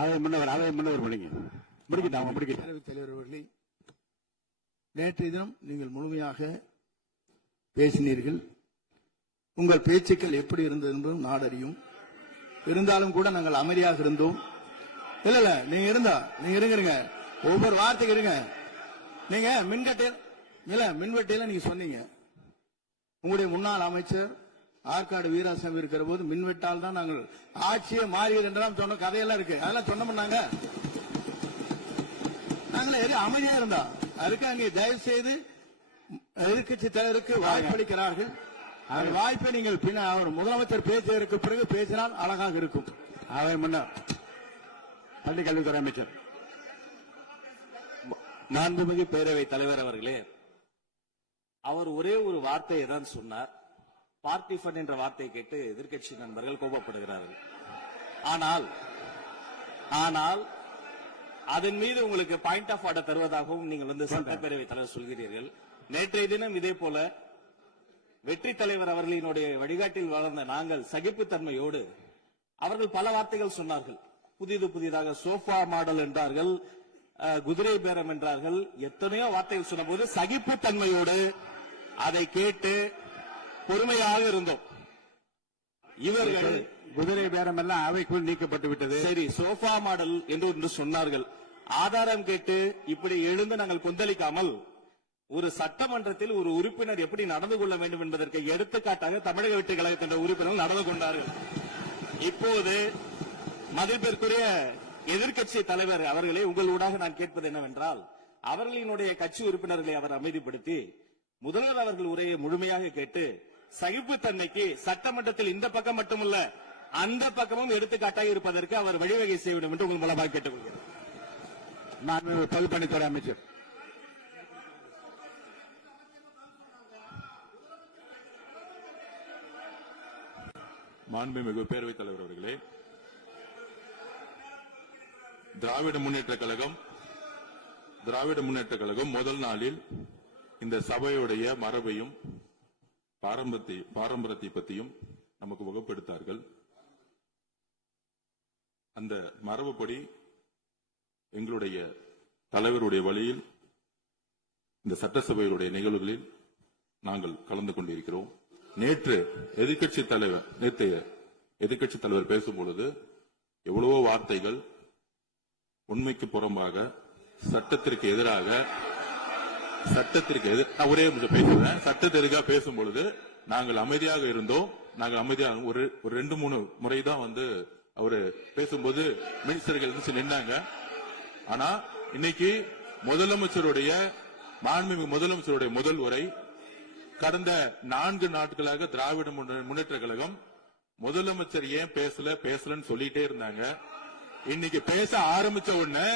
அவை முன்னவர் முடிக்கட்டும். தலைவர் அவர்களே, நேற்றைய தினம் நீங்கள் முழுமையாக பேசினீர்கள். உங்கள் பேச்சுக்கள் எப்படி இருந்தது என்பதும் நாடறியும். இருந்தாலும் கூட நாங்கள் அமைதியாக இருந்தோம். இல்ல நீங்க இருங்க, ஒவ்வொரு வார்த்தைக்கு இருங்க. நீங்க மின்வெட்டியில நீங்க சொன்னீங்க, உங்களுடைய முன்னாள் அமைச்சர் ஆற்காடு வீராசாமி இருக்கிற போது மின்வெட்டால் தான் நாங்கள் ஆட்சியே மாறியது என்றெல்லாம் சொன்ன கதையெல்லாம் இருக்கு. அதெல்லாம் சொன்னோம்னாங்க. நாங்களே அமைதியா இருந்தா அதுக்கு அங்கே தயவு செய்து எதிர்க்கட்சி தலைவருக்கு வாய்ப்பளிக்கிறார்கள். அந்த வாய்ப்பை நீங்கள் அவர் முதலமைச்சர் பேசியதற்கு பிறகு பேசினால் அழகாக இருக்கும். அவர் முன்னர் பள்ளி கல்வித்துறை அமைச்சர். மாண்புமிகு பேரவைத் தலைவர் அவர்களே, அவர் ஒரே ஒரு வார்த்தையை தான் சொன்னார். பார்ட்டி ஃபண்ட் என்ற வார்த்தையை கேட்டு எதிர்க்கட்சி நண்பர்கள் கோபப்படுகிறார்கள். ஆனால் அதன் மீது உங்களுக்கு பாயிண்ட் ஆஃப் ஆர்டர் தருவதாகவும் நீங்கள் சட்டப்பேரவைத் தலைவர் சொல்கிறீர்கள். நேற்றைய தினம் இதே போல வெற்றி தலைவர் அவர்களினுடைய வழிகாட்டில் வளர்ந்த நாங்கள் சகிப்புத்தன்மையோடு அவர்கள் பல வார்த்தைகள் சொன்னார்கள். புதிதாக சோஃபா மாடல் என்றார்கள், குதிரை பேரம் என்றார்கள், எத்தனையோ வார்த்தைகள் சொன்னபோது சகிப்புத்தன்மையோடு அதை கேட்டு பொறுமையாக இருந்தோம். இவர்கள் குதிரை பேரம் எல்லாம் அவைக்குள் நீக்கப்பட்டு விட்டது. சரி, சோஃபா மாடல் என்று சொன்னார்கள். ஆதாரம் கேட்டு இப்படி எழுந்து நாங்கள் கொந்தளிக்காமல் ஒரு சட்டமன்றத்தில் ஒரு உறுப்பினர் எப்படி நடந்து கொள்ள வேண்டும் என்பதற்கு எடுத்துக்காட்டாக தமிழக வெற்றி கழகத்தின் உறுப்பினர்கள் நடந்து கொண்டார்கள். இப்போது மதிப்பிற்குரிய எதிர்க்கட்சி தலைவர் அவர்களே, உங்களூடாக நான் கேட்பது என்னவென்றால், அவர்களினுடைய கட்சி உறுப்பினர்களை அவர் அமைதிப்படுத்தி முதல்வர் அவர்கள் உரையை முழுமையாக கேட்டு சகிப்புத்தன்மைக்கு சட்டமன்றத்தில் இந்த பக்கம் மட்டுமல்ல அந்த பக்கமும் எடுத்துக்காட்டாக இருப்பதற்கு அவர் வழிவகை செய்ய வேண்டும் என்று உங்கள் மூலமாக கேட்டுக்கொள்கிறேன். மாண்புமிகு பொதுப்பணித்துறை அமைச்சர். மாண்புமிகு பேரவைத் தலைவர் அவர்களே, திராவிட முன்னேற்றக் கழகம் முதல் நாளில் இந்த சபையுடைய மரபையும் பாரம்பரியத்தை பற்றியும் நமக்கு வகுப்படுத்தார்கள். அந்த மரபுப்படி எங்களுடைய தலைவருடைய வழியில் இந்த சட்டசபையுடைய நிகழ்வுகளில் நாங்கள் கலந்து கொண்டிருக்கிறோம். நேற்று எதிர்க்கட்சி தலைவர் பேசும்பொழுது எவ்வளவோ வார்த்தைகள் உண்மைக்கு புறம்பாக சட்டத்திற்கு எதிராக ஒரே பேசுறேன். சட்டத்திற்காக பேசும்பொழுது நாங்கள் அமைதியாக இருந்தோம். ஒரு 2-3 முறை தான் அவரு பேசும்போது மினிஸ்டர்கள் நின்னாங்க. ஆனா இன்னைக்கு மாண்புமிகு முதலமைச்சருடைய முதல் உரை கடந்த 4 நாட்களாக திராவிட முன்னேற்ற கழகம் முதலமைச்சர் ஏன் பேசலன்னு சொல்லிட்டே இருந்தாங்க. இன்னைக்கு பேச ஆரம்பிச்ச உடனே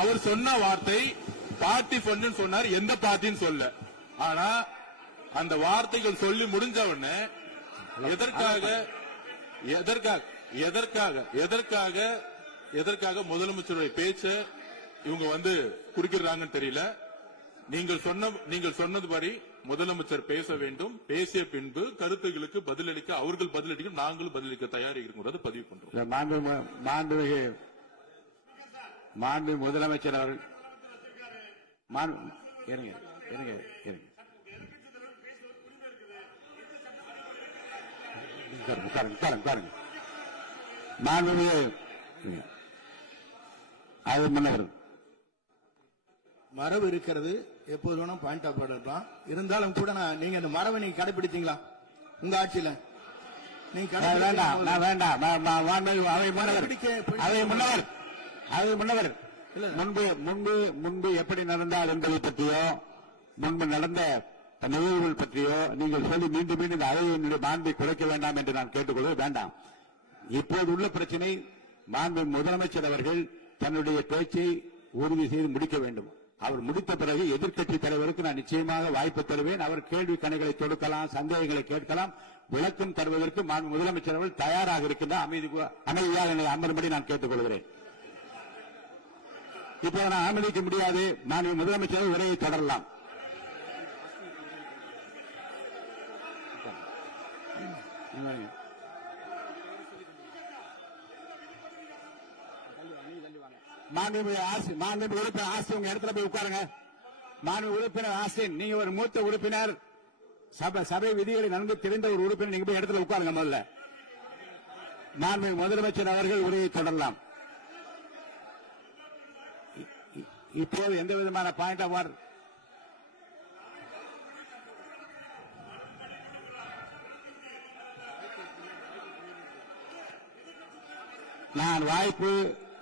அவர் சொன்ன வார்த்தை பார்ட்டி ஃபண்ட் சொன்னார். எந்த பார்ட்டின்னு சொல்ல. ஆனா அந்த வார்த்தைகள் சொல்லி முடிஞ்ச உடனே எதற்காக முதலமைச்சருடைய பேச்ச இவங்க குறுக்கிறாங்கன்னு தெரியல. நீங்கள் சொன்னதுபடி முதலமைச்சர் பேச வேண்டும். பேசிய பின்பு கருத்துகளுக்கு பதிலளிக்க அவர்கள் பதிலளிக்க நாங்களும் பதிலளிக்க தயாராக இருக்கிறது பதிவு பண்றோம். மாண்பு முதலமைச்சர் அவர்கள் மரபு இருக்கிறது. எப்போது வேணும் பாயிண்ட் ஆஃப் ஆர்டர் தான் இருந்தாலும் கூட நீங்க இந்த மரபை நீங்க கடைபிடித்தீங்களா உங்க ஆட்சியில? நீங்க முன்னவர் முன்பு எப்படி நடந்தால் என்பதை பற்றியோ முன்பு நடந்த நிகழ்வுகள் பற்றியோ நீங்கள் சொல்லி மீண்டும் இந்த அவையினுடைய மாண்பை குறைக்க வேண்டாம் என்று நான் கேட்டுக்கொள்ள வேண்டாம். இப்போது உள்ள பிரச்சனை மாண்பு முதலமைச்சர் அவர்கள் தன்னுடைய பேச்சை உறுதி செய்து முடிக்க வேண்டும். அவர் முடித்த பிறகு எதிர்க்கட்சி தலைவருக்கு நான் நிச்சயமாக வாய்ப்பு தருவேன். அவர் கேள்வி கணைகளை தொடுக்கலாம், சந்தேகங்களை கேட்கலாம், விளக்கம் தருவதற்கு மாண்பு முதலமைச்சர் அவர்கள் தயாராக இருக்கின்றார். அமைதியாக என்னை அமரும்படி நான் கேட்டுக்கொள்கிறேன். இப்போது நான் அனுமதிக்க முடியாது. மாண்பு முதலமைச்சர் உரையை தொடரலாம். மாண்பு உறுப்பினர் ஆஸ்தின் உங்க இடத்துல போய் உட்காருங்க. மாண்பு உறுப்பினர் ஆஸ்தின், நீங்க ஒரு மூத்த உறுப்பினர், சபை விதிகளை நன்கு தெரிந்த ஒரு உறுப்பினர், நீங்க போய் இடத்துல உட்காருங்க. முதல்ல மாண்பு முதலமைச்சர் அவர்கள் உரையை தொடரலாம். இப்போது எந்த விதமான பாயிண்ட் ஆஃப் ஆர்டர் நான்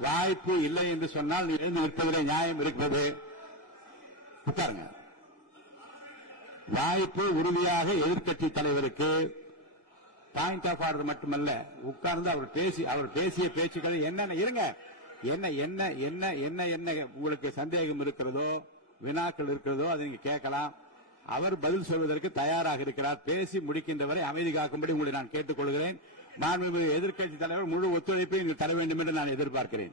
வாய்ப்பு இல்லை என்று சொன்னால் நீ எழுந்து நிற்பதிலே நியாயம் இருக்கிறது. உட்காருங்க. வாய்ப்பு உறுதியாக எதிர்க்கட்சி தலைவருக்கு பாயிண்ட் ஆஃப் ஆர்டர் மட்டுமல்ல, உட்கார்ந்து அவர் பேசிய பேச்சுக்களை என்னென்ன இருங்க என்ன உங்களுக்கு சந்தேகம் இருக்கிறதோ, வினாக்கள் இருக்கிறதோ அதை நீங்க கேட்கலாம். அவர் பதில் சொல்வதற்கு தயாராக இருக்கிறார். பேசி முடிக்கின்ற வரை அமைதி காக்கும்படி உங்களை நான் கேட்டுக்கொள்கிறேன். மாண்புமிகு எதிர்க்கட்சி தலைவர் முழு ஒத்துழைப்பை நீங்கள் தர வேண்டும் என்று நான் எதிர்பார்க்கிறேன்.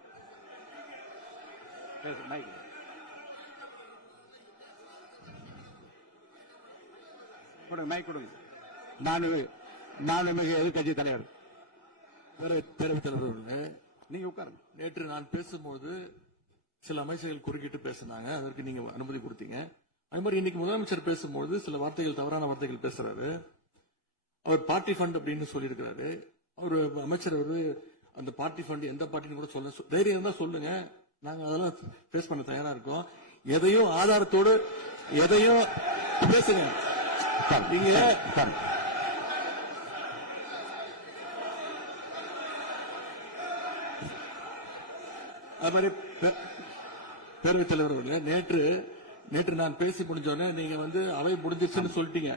மாண்புமிகு எதிர்க்கட்சி தலைவர் பேரவைத் தலைவர், நீங்க உட்காருங்க. நேற்று நான் பேசும்போது சில அமைச்சர்கள் குறுக்கிட்டு பேசினாங்க. அதற்கு நீங்க அனுமதி கொடுத்தீங்க. அது மாதிரி இன்னைக்கு முதலமைச்சர் பேசும்போது சில வார்த்தைகள், தவறான வார்த்தைகள் பேசுறாரு. அவர் பார்ட்டி ஃபண்ட் அப்படின்னு சொல்லியிருக்கிறாரு. அவர் அமைச்சர் அந்த பார்ட்டி ஃபண்ட் எந்த பார்ட்டின்னு கூட சொல்ல தைரியம் இருந்தா சொல்லுங்க. நாங்க அதெல்லாம் பேஸ் பண்ண தயாரா இருக்கோம். எதையும் ஆதாரத்தோடு எதையும் பேசுங்க. நீங்க மாதிரி பேரவைத் தலைவர் அவர்களே, நேற்று நான் பேசி முடிஞ்சோடனே நீங்க வந்து அவை முடிஞ்சிச்சுன்னு சொல்லிட்டீங்க.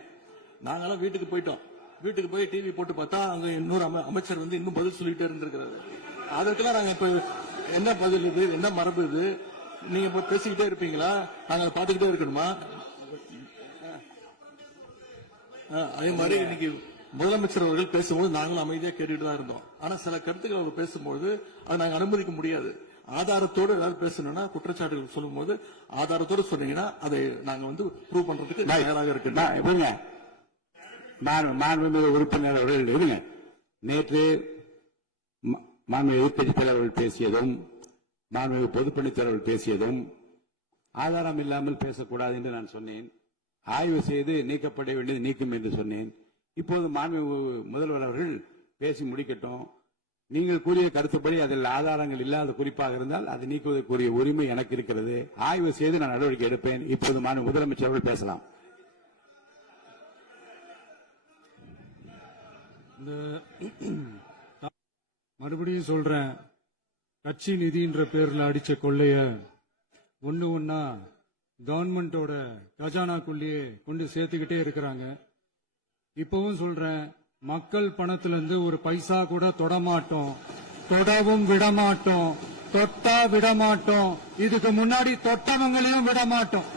நாங்கெல்லாம் வீட்டுக்கு போயிட்டோம். வீட்டுக்கு போய் டிவி போட்டு பார்த்தா அங்க இன்னொரு அமைச்சர் வந்து இன்னும் பதில் சொல்லிட்டே இருந்திருக்கிறாரு. அதற்கெல்லாம் நாங்க இப்ப என்ன பதில் இது, என்ன மரபு இது? நீங்க இப்ப பேசிக்கிட்டே இருப்பீங்களா? நாங்க அதை பார்த்துக்கிட்டே இருக்கணுமா? அதே மாதிரி இன்னைக்கு முதலமைச்சர் அவர்கள் பேசும்போது நாங்களும் அமைதியா கேட்டுட்டு தான் இருந்தோம். ஆனா சில கருத்துக்கள் அவர் பேசும்போது அதை நாங்க அனுமதிக்க முடியாது. ஆதாரத்தோடு ஏதாவது பேசணும்னா, குற்றச்சாட்டுகள் சொல்லும் போது ஆதாரத்தோடு சொன்னீங்கன்னா அதை நாங்க வந்து ப்ரூவ் பண்றதுக்கு தயாராக இருக்கு. மாண்புமிகு உறுப்பினர் அவர்கள் இருங்க. நேற்று மாண்புமிகு எதிர்க்கட்சித் தலைவர்கள் பேசியதும் மாண்புமிகு பொதுப்பணித் தலைவர்கள் பேசியதும் ஆதாரம் இல்லாமல் பேசக்கூடாது என்று நான் சொன்னேன். ஆய்வு செய்து நீக்கப்பட வேண்டியது நீக்கும் என்று சொன்னேன். இப்போது மாண்புமிகு முதல்வர் அவர்கள் பேசி முடிக்கட்டும். நீங்கள் கூறிய கருத்துப்படி அதில் ஆதாரங்கள் இல்லாத குறிப்பாக இருந்தால் அதை நீக்குவதற்குரிய உரிமை எனக்கு இருக்கிறது. ஆய்வு செய்து நான் நடவடிக்கை எடுப்பேன். இப்போது மாண்புமிகு முதலமைச்சர் அவர்கள் பேசலாம். இந்த மறுபடியும் சொல்றேன், கட்சி நிதின்ற பேர்ல அடிச்ச கொள்ளைய ஒன்னா கவர்மெண்டோட கஜானாக்குள்ளேயே கொண்டு சேர்த்துக்கிட்டே இருக்கிறாங்க. இப்பவும் சொல்றேன், மக்கள் பணத்துல இருந்து ஒரு பைசா கூட தொடமாட்டோம், தொடவும் விடமாட்டோம், தொட்டா விடமாட்டோம், இதுக்கு முன்னாடி தொட்டவங்களையும் விடமாட்டோம்.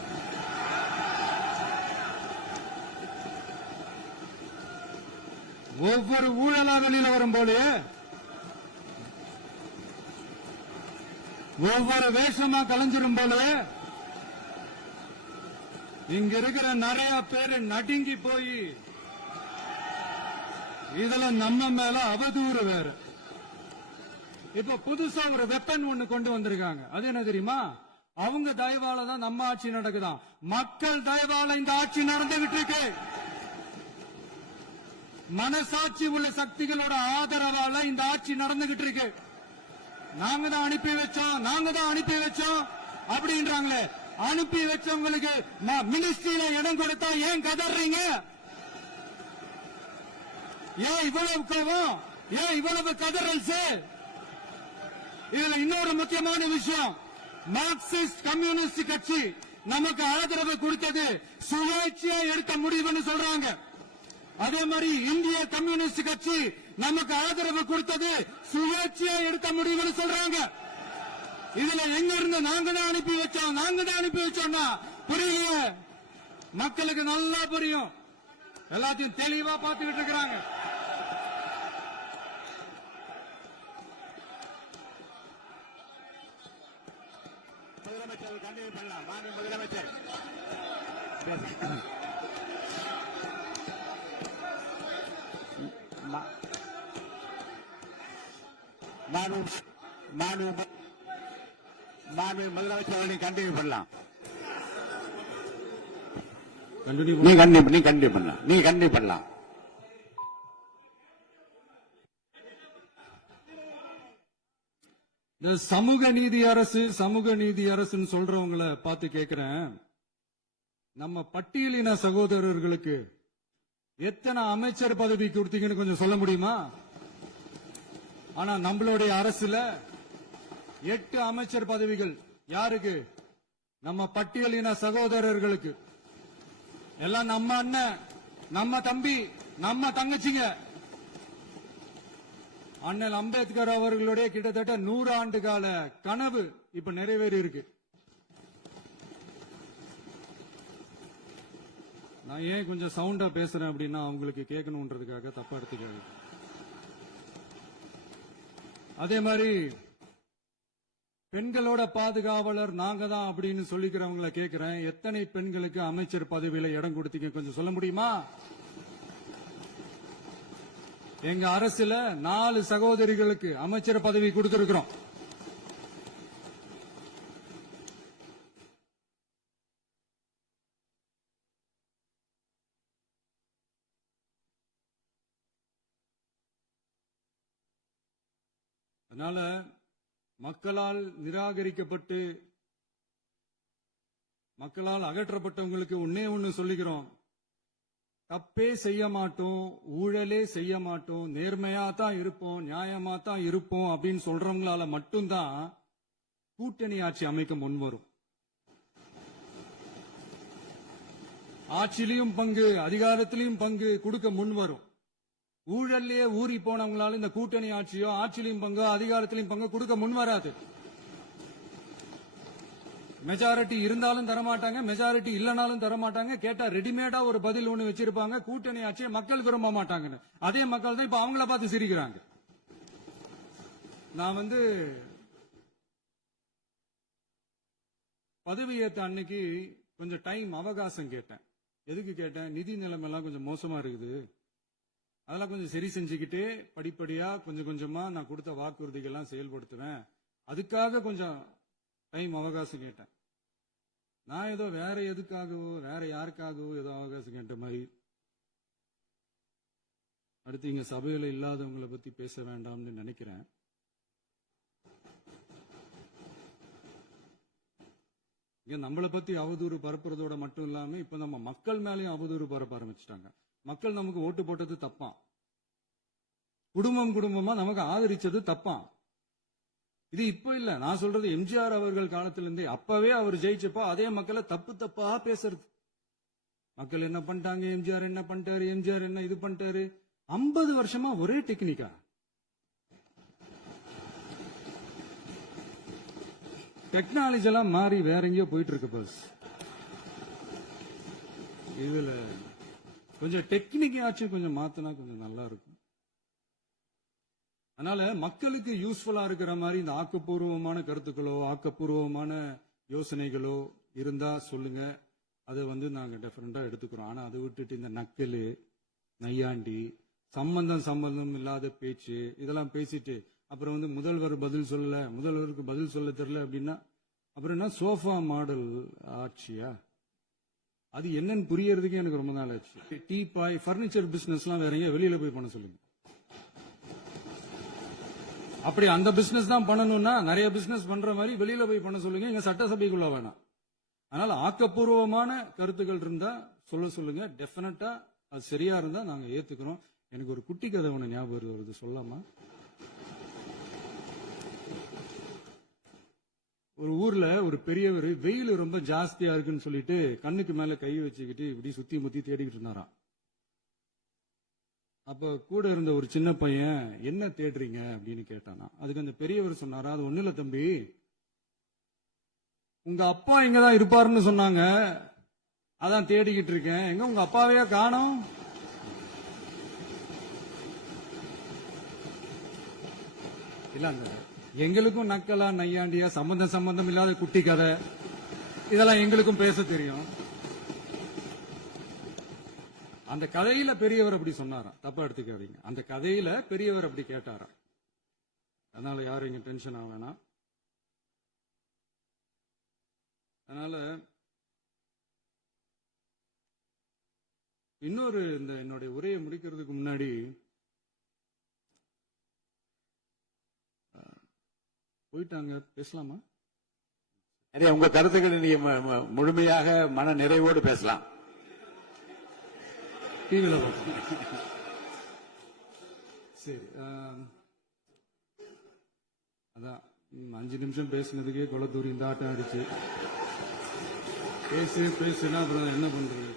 ஒவ்வொரு ஊழலா வெளியில வரும் போல ஒவ்வொரு வேஷமா கலைஞ்சிரும் போல இங்க இருக்கிற நிறைய பேரு நடுங்கி போய் இதுல நம்ம மேல அவதூறு வேற. இப்ப புதுசா ஒரு வெப்பன் ஒண்ணு கொண்டு வந்திருக்காங்க. அது என்ன தெரியுமா? அவங்க தயவால தான் நம்ம ஆட்சி நடக்குதாம். மக்கள் தயவால இந்த ஆட்சி நடந்துகிட்டு இருக்கு. மனசாட்சி உள்ள சக்திகளோட ஆதரவால இந்த ஆட்சி நடந்துகிட்டு இருக்கு. நாங்க தான் அனுப்பி வச்சோம் அப்படின்றாங்களே. அனுப்பி வச்சவங்களுக்கு மினிஸ்ட்ரியில இடம் கொடுத்தா ஏன் கதறீங்க? ஏன் இவ்வளவு கோவம்? ஏன் இவ்வளவு கதறல்ஸ்? இதுல இன்னொரு முக்கியமான விஷயம், மார்க்சிஸ்ட் கம்யூனிஸ்ட் கட்சி நமக்கு ஆதரவு கொடுத்தது சுயேட்சையா எடுத்த முடிவுன்னு சொல்றாங்க. அதே மாதிரி இந்திய கம்யூனிஸ்ட் கட்சி நமக்கு ஆதரவு கொடுத்தது சுயேட்சையா எடுத்த முடிவுன்னு சொல்றாங்க. இதுல எங்க இருந்து நாங்க தான் அனுப்பி வச்சோம்னா புரியல. மக்களுக்கு நல்லா புரியும். எல்லாத்தையும் தெளிவா பார்த்துக்கிட்டு இருக்கிறாங்க. முதலமைச்சர் கண்டிப்பாக பண்ணலாம். மாண்பு முதலமைச்சர் முதலமைச்சர் கண்டினியூ பண்ணலாம். நீ கண்டினியூ பண்ணலாம். இந்த சமூக நீதி அரசுன்னு சொல்றவங்களை பார்த்து கேட்கிறேன், நம்ம பட்டியலின சகோதரர்களுக்கு எத்தனை அமைச்சர் பதவி கொடுத்தீங்கன்னு கொஞ்சம் சொல்ல முடியுமா? ஆனா நம்மளுடைய அரசுல 8 அமைச்சர் பதவிகள் யாருக்கு? நம்ம பட்டியலின சகோதரர்களுக்கு. எல்லாம் நம்ம அண்ணன், நம்ம தம்பி, நம்ம தங்கச்சிங்க. அண்ணல் அம்பேத்கர் அவர்களுடைய கிட்டத்தட்ட 100 ஆண்டு கால கனவு இப்ப நிறைவேறி இருக்கு. நான் ஏன் கொஞ்சம் சவுண்டா பேசுறேன் அப்படின்னா அவங்களுக்கு கேட்கணும்ன்றதுக்காக தப்பா எடுத்துக்காது. அதே மாதிரி பெண்களோட பாதுகாவலர் நாங்க தான் அப்படின்னு சொல்லிக்கிறவங்களை கேட்கிறேன், எத்தனை பெண்களுக்கு அமைச்சர் பதவியில இடம் கொடுத்தீங்க கொஞ்சம் சொல்ல முடியுமா? எங்க அரசுல 4 சகோதரிகளுக்கு அமைச்சர் பதவி கொடுத்திருக்கிறோம். அதனால மக்களால் நிராகரிக்கப்பட்டு மக்களால் அகற்றப்பட்டவங்களுக்கு ஒண்ணு சொல்லிக்கிறோம், தப்பே செய்ய மாட்டோம், ஊழலே செய்ய மாட்டோம், நேர்மையா தான் இருப்போம், நியாயமா தான் இருப்போம் அப்படின்னு சொல்றவங்களால மட்டும்தான் கூட்டணி ஆட்சி அமைக்க முன்வரும். ஆட்சியிலையும் பங்கு, அதிகாரத்திலையும் பங்கு கொடுக்க முன்வரும். ஊழல்லையே ஊறி போனவங்களால இந்த கூட்டணி ஆட்சியோ, ஆட்சியிலையும் பங்கு, அதிகாரத்திலையும் பங்கு கொடுக்க முன்வராது. மெஜாரிட்டி இருந்தாலும் தரமாட்டாங்க, மெஜாரிட்டி இல்லனாலும் தரமாட்டாங்க. கேட்டா ரெடிமேடா ஒரு பதில் ஒண்ணு வச்சிருப்பாங்க, கூட்டணி ஆட்சியை மக்கள் விரும்ப மாட்டாங்கன்னு. அதே மக்கள் தான் இப்ப அவங்கள பார்த்து சிரிக்கிறாங்க. நான் பதவியேற்ற அன்னைக்கு கொஞ்சம் டைம் அவகாசம் கேட்டேன். எதுக்கு கேட்டேன்? நிதி நிலைமை எல்லாம் கொஞ்சம் மோசமா இருக்குது, அதெல்லாம் கொஞ்சம் சரி செஞ்சுக்கிட்டே படிப்படியா கொஞ்சம் கொஞ்சமா நான் கொடுத்த வாக்குறுதிகள்லாம் செயல்படுத்துவேன், அதுக்காக கொஞ்சம் டைம் அவகாசம் கேட்டேன். நான் ஏதோ வேற எதுக்காகவோ வேற யாருக்காகவோ ஏதோ அவகாசம் கேட்ட மாதிரி. அடுத்து இங்க சபையில இல்லாதவங்களை பத்தி பேச வேண்டாம்னு நினைக்கிறேன். இங்க நம்மளை பத்தி அவதூறு பரப்புறதோட மட்டும் இல்லாம இப்ப நம்ம மக்கள் மேலேயும் அவதூறு பரப்ப ஆரம்பிச்சிட்டாங்க. மக்கள் நமக்கு ஓட்டு போட்டது தப்பா, குடும்பம் குடும்பமா நமக்கு ஆதரிச்சது தப்பா. இது இப்ப இல்ல, நான் சொல்றது எம்ஜிஆர் அவர்கள் காலத்திலிருந்தே. அப்பவே அவர் ஜெயிச்சப்போ அதே மக்களை தப்பு தப்பா பேசுறது. மக்கள் என்ன பண்ணிட்டாங்க, எம்ஜிஆர் என்ன பண்ணிட்டாரு, எம்ஜிஆர் என்ன இது பண்ணிட்டாரு. 50 வருஷமா ஒரே டெக்னிக்கா. டெக்னாலஜி எல்லாம் மாறி வேற எங்கேயோ போயிட்டு இருக்கு பஸ். இதுல கொஞ்சம் டெக்னிக் ஆச்சு கொஞ்சம் மாத்தினா கொஞ்சம் நல்லா இருக்கும். அதனால மக்களுக்கு யூஸ்ஃபுல்லா இருக்கிற மாதிரி இந்த ஆக்கப்பூர்வமான கருத்துக்களோ ஆக்கப்பூர்வமான யோசனைகளோ இருந்தா சொல்லுங்க, அதை நாங்க டெஃபரெண்டா எடுத்துக்கிறோம். ஆனா அதை விட்டுட்டு இந்த நக்கலு, நையாண்டி, சம்பந்தம் இல்லாத பேச்சு இதெல்லாம் பேசிட்டு அப்புறம் முதல்வர் பதில் சொல்லல, முதல்வருக்கு பதில் சொல்ல தெரியல அப்படின்னா அப்புறம் என்ன சோஃபா மாடல் ஆட்சியா? அது என்னன்னு புரியறதுக்கு எனக்கு ரொம்ப நாள் ஆச்சு. டீ பாய், பர்னிச்சர் பிசினஸ் எல்லாம் வேற எங்க வெளியில போய் பண்ண சொல்லுங்க. அப்படி அந்த பிசினஸ் தான் பண்ணணும்னா நிறைய பிசினஸ் பண்ற மாதிரி வெளியில போய் பண்ண சொல்லுங்க, இங்க சட்டசபைக்குள்ள வேணாம். அதனால ஆக்கப்பூர்வமான கருத்துக்கள் இருந்தா சொல்லுங்க, டெஃபினட்டா அது சரியா இருந்தா நாங்க ஏத்துக்கிறோம். எனக்கு ஒரு குட்டி கதை ஒண்ணு ஞாபகம் வருது, சொல்லாமா? ஒரு ஊர்ல ஒரு பெரியவர் வெயில் ரொம்ப ஜாஸ்தியா இருக்குன்னு சொல்லிட்டு கண்ணுக்கு மேல கை வச்சுக்கிட்டு இப்படி சுத்தி முத்தி தேடிக்கிட்டு இருந்தாராம். அப்ப கூட இருந்த ஒரு சின்ன பையன் என்ன தேடுறீங்க அப்படின்னு கேட்டானா. அதுக்கு அந்த பெரியவர் சொன்னாரா, அது ஒண்ணு இல்ல தம்பி, உங்க அப்பா இங்கதான் இருப்பாருன்னு சொன்னாங்க, அதான் தேடிக்கிட்டு இருக்கேன். எங்க உங்க அப்பாவையா காணோம்? இல்ல எங்களுக்கும் நக்கலா நையாண்டியா சம்பந்தம் இல்லாத குட்டி கதை இதெல்லாம் எங்களுக்கும் பேச தெரியும். அந்த கதையில பெரியவர் அப்படி சொன்னாராம், தப்பா எடுத்துக்காதீங்க. அந்த கதையில பெரியவர் அப்படி கேட்டாராம். அதனால யாரும் இங்க டென்ஷன் ஆக வேணாம். அதனால இன்னொரு என்னுடைய உரையை முடிக்கிறதுக்கு முன்னாடி போயிட்டாங்க, பேசலாமா? உங்க கருத்துக்களை நீங்க முழுமையாக மன நிறைவோடு பேசலாம். டிவில சரி. அதான் 5 நிமிஷம் பேசினதுக்கே கொலத்தூரி இந்த ஆட்டம் அடிச்சு பேசுனா அப்புறம் என்ன பண்றது?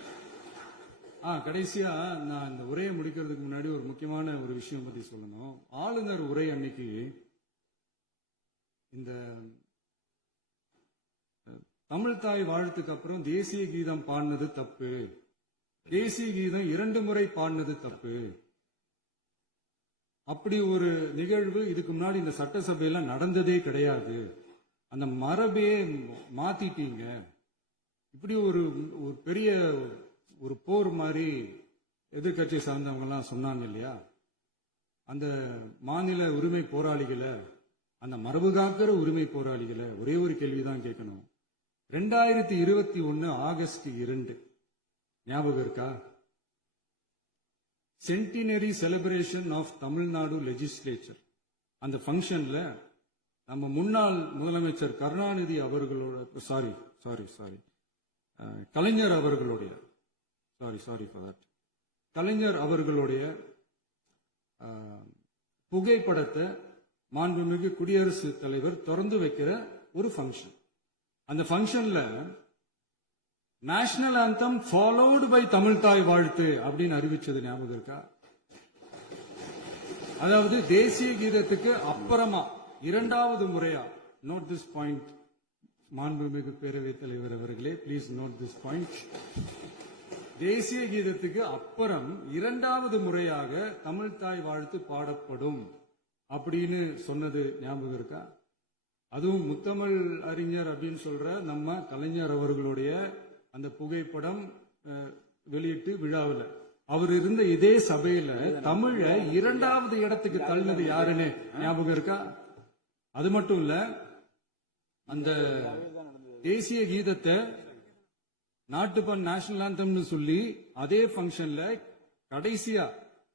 கடைசியா நான் இந்த உரையை முடிக்கிறதுக்கு முன்னாடி ஒரு முக்கியமான ஒரு விஷயம் பத்தி சொல்லணும். ஆளுநர் உரை அன்னைக்கு இந்த தமிழ் தாய் வாழ்த்துக்கு அப்புறம் தேசிய கீதம் பாடினது தப்பு, தேசிய கீதம் 2 முறை பாடினது தப்பு. அப்படி ஒரு நிகழ்வு இதுக்கு முன்னாடி இந்த சட்டசபையில நடந்ததே கிடையாது. அந்த மரபையே மாத்திட்டீங்க. இப்படி ஒரு பெரிய ஒரு போர் மாதிரி எதிர்கட்சி சார்ந்தவங்க எல்லாம் சொன்னாங்க இல்லையா? அந்த மாநில உரிமை போராளிகளை, அந்த மரபு காக்கிற உரிமை போராளிகளை ஒரே ஒரு கேள்விதான் கேட்கணும். 2021 ஆகஸ்ட் 2 ஞாபகம் இருக்கா? Centenary celebration of Tamil Nadu legislature. அந்த பங்கன்ல நம்ம முன்னாள் முதலமைச்சர் கருணாநிதி அவர்களோட கலைஞர் அவர்களுடைய கலைஞர் அவர்களுடைய புகைப்படத்தை மாண்புமிகு குடியரசுத் தலைவர் திறந்து வைக்கிற ஒரு ஃபங்க்ஷன். அந்த ஃபங்க்ஷன்ல national anthem followed by Tamil Thai Vazhthu அப்படின்னு அறிவிச்சது ஞாபகம் இருக்கா? அதாவது தேசிய கீதத்துக்கு அப்புறமா இரண்டாவது முறையா, நோட் திஸ் பாயிண்ட் மாண்புமிகு பேரவைத் தலைவர் அவர்களே, பிளீஸ் நோட் திஸ் பாயிண்ட். தேசிய கீதத்துக்கு அப்புறம் இரண்டாவது முறையாக தமிழ் தாய் வாழ்த்து பாடப்படும் அப்படின்னு சொன்னது ஞாபகம் இருக்கா? அதுவும் முத்தமிழ் அறிஞர் அப்படின்னு சொல்ற நம்ம கலைஞர் அவர்களுடைய அந்த புகைப்படம் வெளியிட்டு விழாவில் அவர் இருந்த இதே சபையில தமிழ இரண்டாவது இடத்துக்கு தள்ளினது யாருன்னு ஞாபகம் இருக்கா? அது மட்டும் இல்ல, அந்த தேசிய கீதத்தை நாட்டுப்பண் நேஷனல் ஆந்தம்னு சொல்லி அதே ஃபங்க்ஷன்ல கடைசியா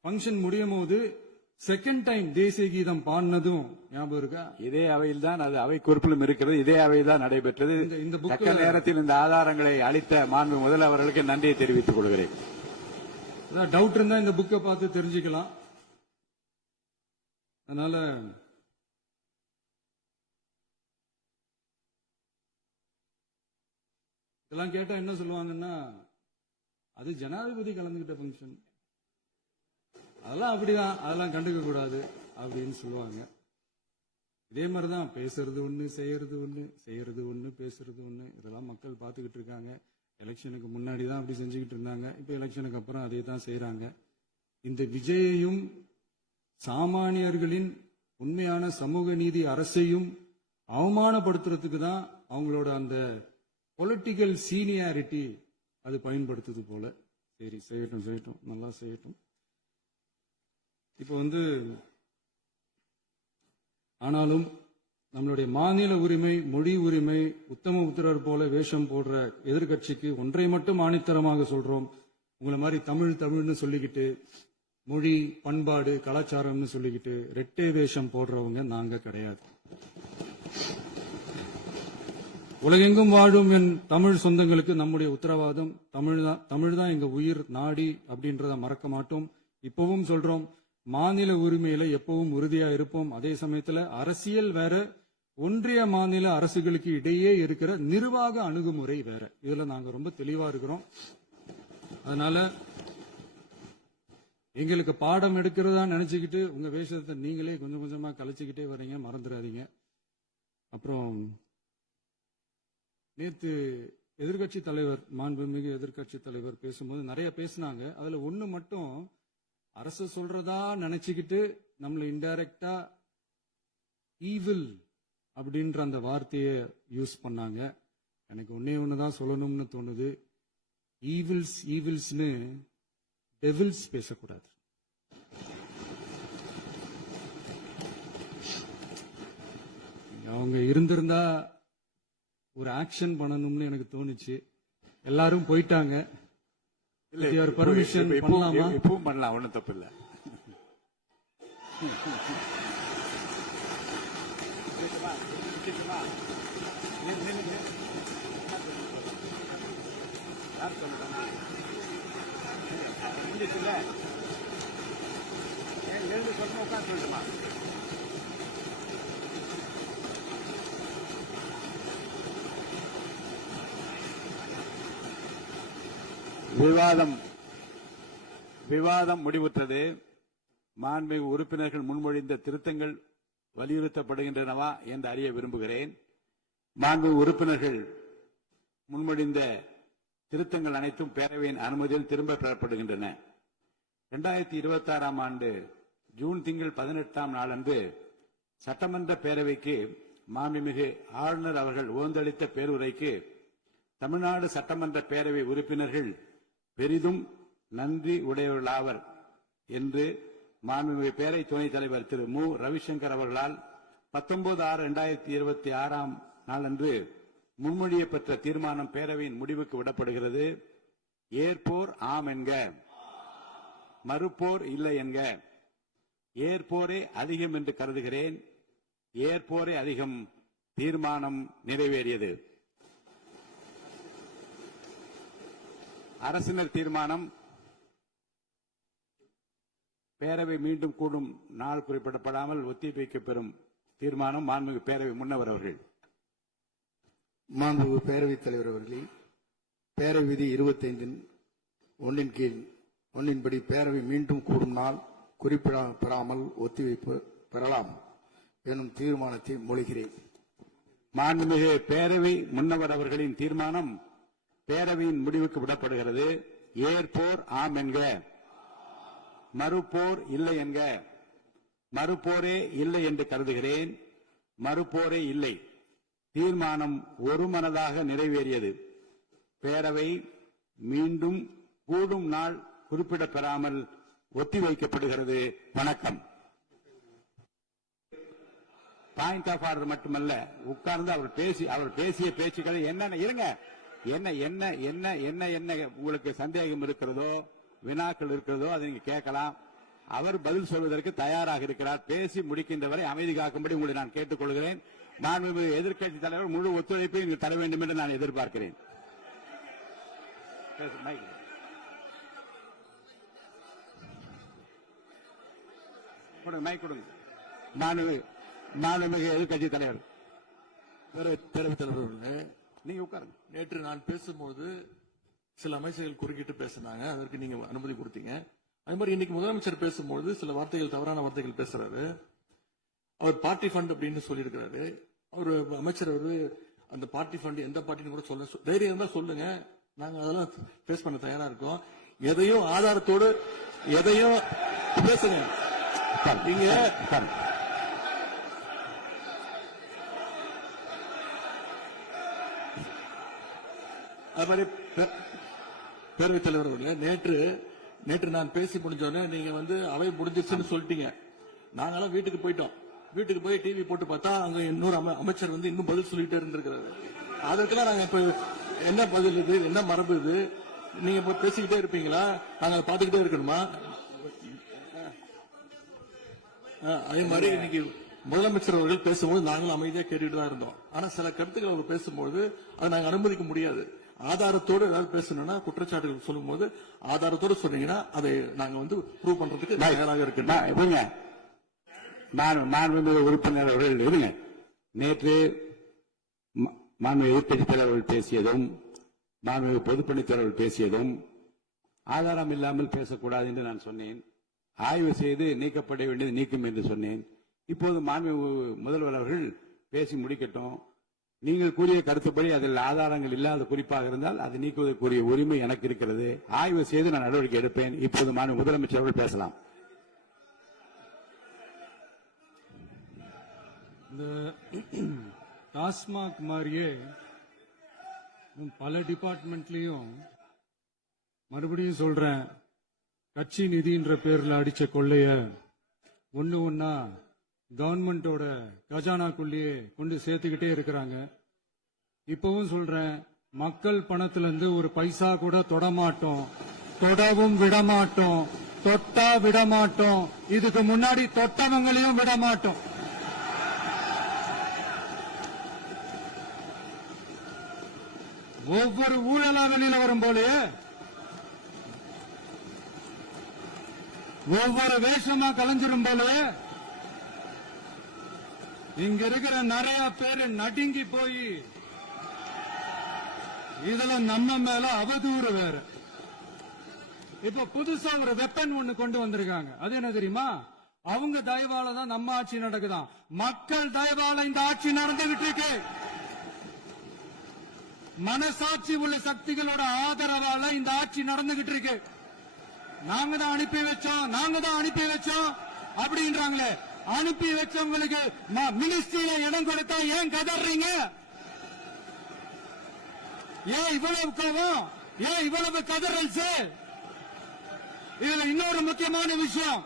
ஃபங்க்ஷன் முடியும் போது செகண்ட் டைம் தேசிய கீதம் பாடினதும் ஞாபகம் இருக்கா? இதே அவையில் தான், அது அவை குறிப்பிலும் இருக்கிறது, இதே அவையில் தான் நடைபெற்றது. இந்த தக்க நேரத்தில் இந்த ஆதாரங்களை அளித்த மாண்பு முதல்வர்களுக்கு நன்றியை தெரிவித்துக் கொள்கிறேன். டவுட் இருந்தா இந்த புக்கை பார்த்து தெரிஞ்சுக்கலாம். அதனால இதெல்லாம் கேட்டா என்ன சொல்லுவாங்கன்னா, அது ஜனாதிபதி கலந்துகிட்ட ஃபங்க்ஷன், அதெல்லாம் அப்படிதான், அதெல்லாம் கண்டுக்க கூடாது அப்படின்னு சொல்லுவாங்க. இதே மாதிரிதான் பேசுறது ஒண்ணு, செய்யறது ஒண்ணு, செய்யறது ஒண்ணு, பேசுறது ஒண்ணு. இதெல்லாம் மக்கள் பார்த்துக்கிட்டு இருக்காங்க. எலெக்ஷனுக்கு முன்னாடி தான் அப்படி செஞ்சுக்கிட்டு இருந்தாங்க. இப்ப எலெக்ஷனுக்கு அப்புறம் அதே தான் செய்யறாங்க. இந்த விஜயையும் சாமானியர்களின் உண்மையான சமூக நீதி அரசையும் அவமானப்படுத்துறதுக்கு தான் அவங்களோட அந்த பொலிட்டிக்கல் சீனியாரிட்டி அது பயன்படுத்துது போல. சரி, செய்யட்டும் செய்யட்டும், நல்லா செய்யட்டும். இப்போ ஆனாலும் நம்மளுடைய மாநில உரிமை, மொழி உரிமை, உத்தம உத்தரர் போல வேஷம் போடுற எதிர்கட்சிக்கு ஒன்றை மட்டும் ஆணித்தரமாக சொல்றோம். உங்களை மாதிரி தமிழ் தமிழ்னு சொல்லிக்கிட்டு, மொழி, பண்பாடு, கலாச்சாரம்னு சொல்லிக்கிட்டு ரெட்டை வேஷம் போடுறவங்க நாங்க கிடையாது. உலகெங்கும் வாழும் என் தமிழ் சொந்தங்களுக்கு நம்முடைய உத்தரவாதம் தமிழ் தான் எங்க உயிர் நாடி அப்படின்றத மறக்க மாட்டோம். இப்பவும் சொல்றோம், மாநில உரிமையில எப்பவும் உறுதியா இருப்போம். அதே சமயத்துல அரசியல் வேற, ஒன்றிய மாநில அரசுகளுக்கு இடையே இருக்கிற நிர்வாக அணுகுமுறை வேற. இதுல நாங்க ரொம்ப தெளிவா இருக்கிறோம். அதனால எங்களுக்கு பாடம் எடுக்கிறதா நினைச்சுக்கிட்டு உங்க வேஷத்தை நீங்களே கொஞ்சம் கொஞ்சமா கலைச்சுக்கிட்டே வர்றீங்க, மறந்துடாதீங்க. அப்புறம் நேத்து எதிர்கட்சி தலைவர், மாண்புமிகு எதிர்கட்சி தலைவர் பேசும்போது நிறைய பேசினாங்க. அதுல ஒண்ணு மட்டும், அரசு சொல்றதா நினைச்சுக்கிட்டு நம்மள இன்டைரக்டா ஈவில் அப்படின்ற அந்த வார்த்தையை யூஸ் பண்ணாங்க. எனக்கு ஒன்னே ஒண்ணுதான் சொல்லணும்னு தோணுது, ஈவில்ஸ்னு டெவில்ஸ் பேசக்கூடாது. அவங்க இருந்திருந்தா ஒரு ஆக்ஷன் பண்ணணும்னு எனக்கு தோணுச்சு. எல்லாரும் போயிட்டாங்க. பர்மிஷன் பண்ணலாமா? இப்பவும் பண்ணலாம், ஒன்றும் தப்பு இல்லை. விவாதம் முடிவுற்றது. மாண்புமிகு உறுப்பினர்கள் முன்மொழிந்த திருத்தங்கள் வலியுறுத்தப்படுகின்றனவா என்று அறிய விரும்புகிறேன். மாண்புமிகு உறுப்பினர்கள் முன்மொழிந்த திருத்தங்கள் அனைத்தும் பேரவையின் அனுமதியில் திரும்ப பெறப்படுகின்றன. 2026 ஆண்டு ஜூன் திங்கள் 18 நாளன்று சட்டமன்ற பேரவைக்கு மாண்புமிகு ஆளுநர் அவர்கள் ஓந்தளித்த பேருரைக்கு தமிழ்நாடு சட்டமன்ற பேரவை உறுப்பினர்கள் பெரிதும் நன்றி உடையவர்களாவர் என்று மாண்புமிகு பேரவை துணைத் தலைவர் திரு மு. ரவிசங்கர் அவர்களால் 19/6/2026 நாளன்று முன்மொழியப்பட்ட தீர்மானம் பேரவையின் முடிவுக்கு விடப்படுகிறது. ஏற்போர் ஆம் என்க, மறுப்போர் இல்லை என்க. ஏற்போரே அதிகம் என்று கருதுகிறேன். ஏற்போரே அதிகம். தீர்மானம் நிறைவேறியது. அரசினர் தீர்மானம். பேரவை மீண்டும் கூடும் நாள் குறிப்பிடப்படாமல் ஒத்திவைக்கப்பெறும் தீர்மானம். மாண்புமிகு பேரவை முன்னவர் அவர்கள். மாண்புமிகு பேரவைத் தலைவர் அவர்களே, பேரவை விதி 25(1) கீழ் 1 படி பேரவை மீண்டும் கூடும் நாள் குறிப்பிடப்படாமல் ஒத்திவைப்பு பெறலாம் எனும் தீர்மானத்தை மொழிகிறேன். மாண்புமிகு பேரவை முன்னவர் அவர்களின் தீர்மானம் பேரவையின் முடிவுக்கு விடப்படுகிறது. ஏற்போர் ஆம் என்க, மறுப்போர் இல்லை என்க. மறுப்போரே இல்லை என்று கருதுகிறேன். மறுப்போரே இல்லை. தீர்மானம் ஒருமனதாக நிறைவேறியது. பேரவை மீண்டும் கூடும் நாள் குறிப்பிடப்பெறாமல் ஒத்திவைக்கப்படுகிறது. வணக்கம். பாயிண்ட் ஆஃப் ஆர்டர் மட்டுமல்ல, உட்கார்ந்து அவர் பேசிய பேச்சுக்களை என்ன இருங்க, என்ன என்ன என்ன என்ன என்ன உங்களுக்கு சந்தேகம் இருக்கிறதோ, வினாக்கள் இருக்கிறதோ அதை நீங்க கேட்கலாம். அவர் பதில் சொல்வதற்கு தயாராக இருக்கிறார். பேசி முடிக்கின்ற வரை அமைதி காக்கும்படி உங்களை நான் கேட்டுக்கொள்கிறேன். மாண்புமிகு எதிர்க்கட்சி தலைவர் முழு ஒத்துழைப்பை நீங்கள் தர வேண்டும் என்று நான் எதிர்பார்க்கிறேன். மைக் கொடுங்க. மாண்புமிகு எதிர்க்கட்சி தலைவர். பேரவைத் தலைவர் அவர்களே, நீங்க உட்காருங்க. நேற்று நான் பேசும்போது சில அமைச்சர்கள் குறுக்கிட்டு பேசினாங்க, அதற்கு நீங்க அனுமதி கொடுத்தீங்க. அது மாதிரி இன்னைக்கு முதலமைச்சர் பேசும்போது சில வார்த்தைகள், தவறான வார்த்தைகள் பேசுறாரு. அவர் பார்ட்டி ஃபண்ட் அப்படின்னு சொல்லியிருக்கிறாரு. அவர் அமைச்சர் அந்த பார்ட்டி ஃபண்ட் எந்த பார்ட்டின்னு கூட சொல்ல தைரியம் இருந்தா சொல்லுங்க, நாங்க அதெல்லாம் பேஸ் பண்ண தயாரா இருக்கோம். எதையும் ஆதாரத்தோடு எதையும் பேசுங்க. நீங்க அது மாதிரி பேரவைத் தலைவர் அவர்களே, நேற்று நான் பேசி முடிஞ்சோடனே நீங்க அவை முடிஞ்சிருச்சுன்னு சொல்லிட்டீங்க. நாங்கெல்லாம் வீட்டுக்கு போயிட்டோம். வீட்டுக்கு போய் டிவி போட்டு பார்த்தா அங்க இன்னொரு அமைச்சர் இன்னும் பதில் சொல்லிட்டே இருந்திருக்கிறாரு. அதற்கெல்லாம் நாங்க இப்ப என்ன பதில் இது, என்ன மரபு இது? நீங்க இப்ப பேசிக்கிட்டே இருப்பீங்களா? நாங்க பாத்துக்கிட்டே இருக்கணுமா? அதே மாதிரி இன்னைக்கு முதலமைச்சர் அவர்கள் பேசும்போது நாங்களும் அமைதியா கேட்டுட்டு தான் இருந்தோம். ஆனா சில கருத்துக்கள் அவர் பேசும்போது அதை நாங்க அனுமதிக்க முடியாது. ஆதாரத்தோடு ஏதாவது பேசணும்னா, குற்றச்சாட்டுகள் சொல்லும் போது ஆதாரத்தோடு சொன்னீங்கன்னா அதை நாங்க ப்ரூவ் பண்றதுக்கு தயாராக இருக்கு. மாண்புமிகு உறுப்பினர் அவர்கள் இருங்க. நேற்று மாண்புமிகு எதிர்க்கட்சி தலைவர்கள் பேசியதும், மாண்புமிகு பொதுப்பணித் தலைவர்கள் பேசியதும் ஆதாரம் இல்லாமல் பேசக்கூடாது என்று நான் சொன்னேன். ஆய்வு செய்து நீக்கப்பட வேண்டியது நீக்கும் என்று சொன்னேன். இப்போது மாண்புமிகு முதல்வர் அவர்கள் பேசி முடிக்கட்டும். நீங்கள் கூறிய கருத்துப்படி அதில் ஆதாரங்கள் இல்லாத குறிப்பாக இருந்தால் அது நீக்குவதற்குரிய உரிமை எனக்கு இருக்கிறது. ஆய்வு செய்து நான் நடவடிக்கை எடுப்பேன். இப்போது மாண்புமிகு முதலமைச்சர் அவர்கள் பேசலாம். இந்த டாஸ்மாக் மாதிரியே பல டிபார்ட்மெண்ட்லயும், மறுபடியும் சொல்றேன், கட்சி நிதின்ற பேர்ல அடிச்ச கொள்ளைய ஒன்னா கவர்மெண்டோட கஜானாக்குள்ளேயே கொண்டு சேர்த்துக்கிட்டே இருக்கிறாங்க. இப்பவும் சொல்றேன், மக்கள் பணத்திலிருந்து ஒரு பைசா கூட தொடமாட்டோம், தொடவும் விடமாட்டோம், தொட்டா விடமாட்டோம். இதுக்கு முன்னாடி தொட்டவங்களையும் விடமாட்டோம். ஒவ்வொரு ஊழலா வெளியில வரும் போலே, ஒவ்வொரு வேஷமா கலைஞ்சிரும் போலே, இங்க இருக்கிற நிறைய பேரு நடுங்கி போய் இதுல நம்ம மேல அவதூறு வேற. இப்ப புதுசா ஒரு வெப்பன் ஒண்ணு கொண்டு வந்திருக்காங்க. அது என்ன தெரியுமா? அவங்க தயவால தான் நம்ம ஆட்சி நடக்குதாம். மக்கள் தயவால இந்த ஆட்சி நடந்துகிட்டு இருக்கு. மனசாட்சி உள்ள சக்திகளோட ஆதரவால இந்த ஆட்சி நடந்துகிட்டு இருக்கு. நாங்க தான் அனுப்பி வச்சோம் அப்படின்றாங்களே. அனுப்பி வச்சவங்களுக்கு மினிஸ்ட்ரியில இடம் கொடுத்தா ஏன் கதறீங்க? ஏன் இவ்வளவு கோபம்? ஏன் இவ்வளவு கதறல்? இதுல இன்னொரு முக்கியமான விஷயம்,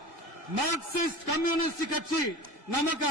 மார்க்சிஸ்ட் கம்யூனிஸ்ட் கட்சி நமக்கு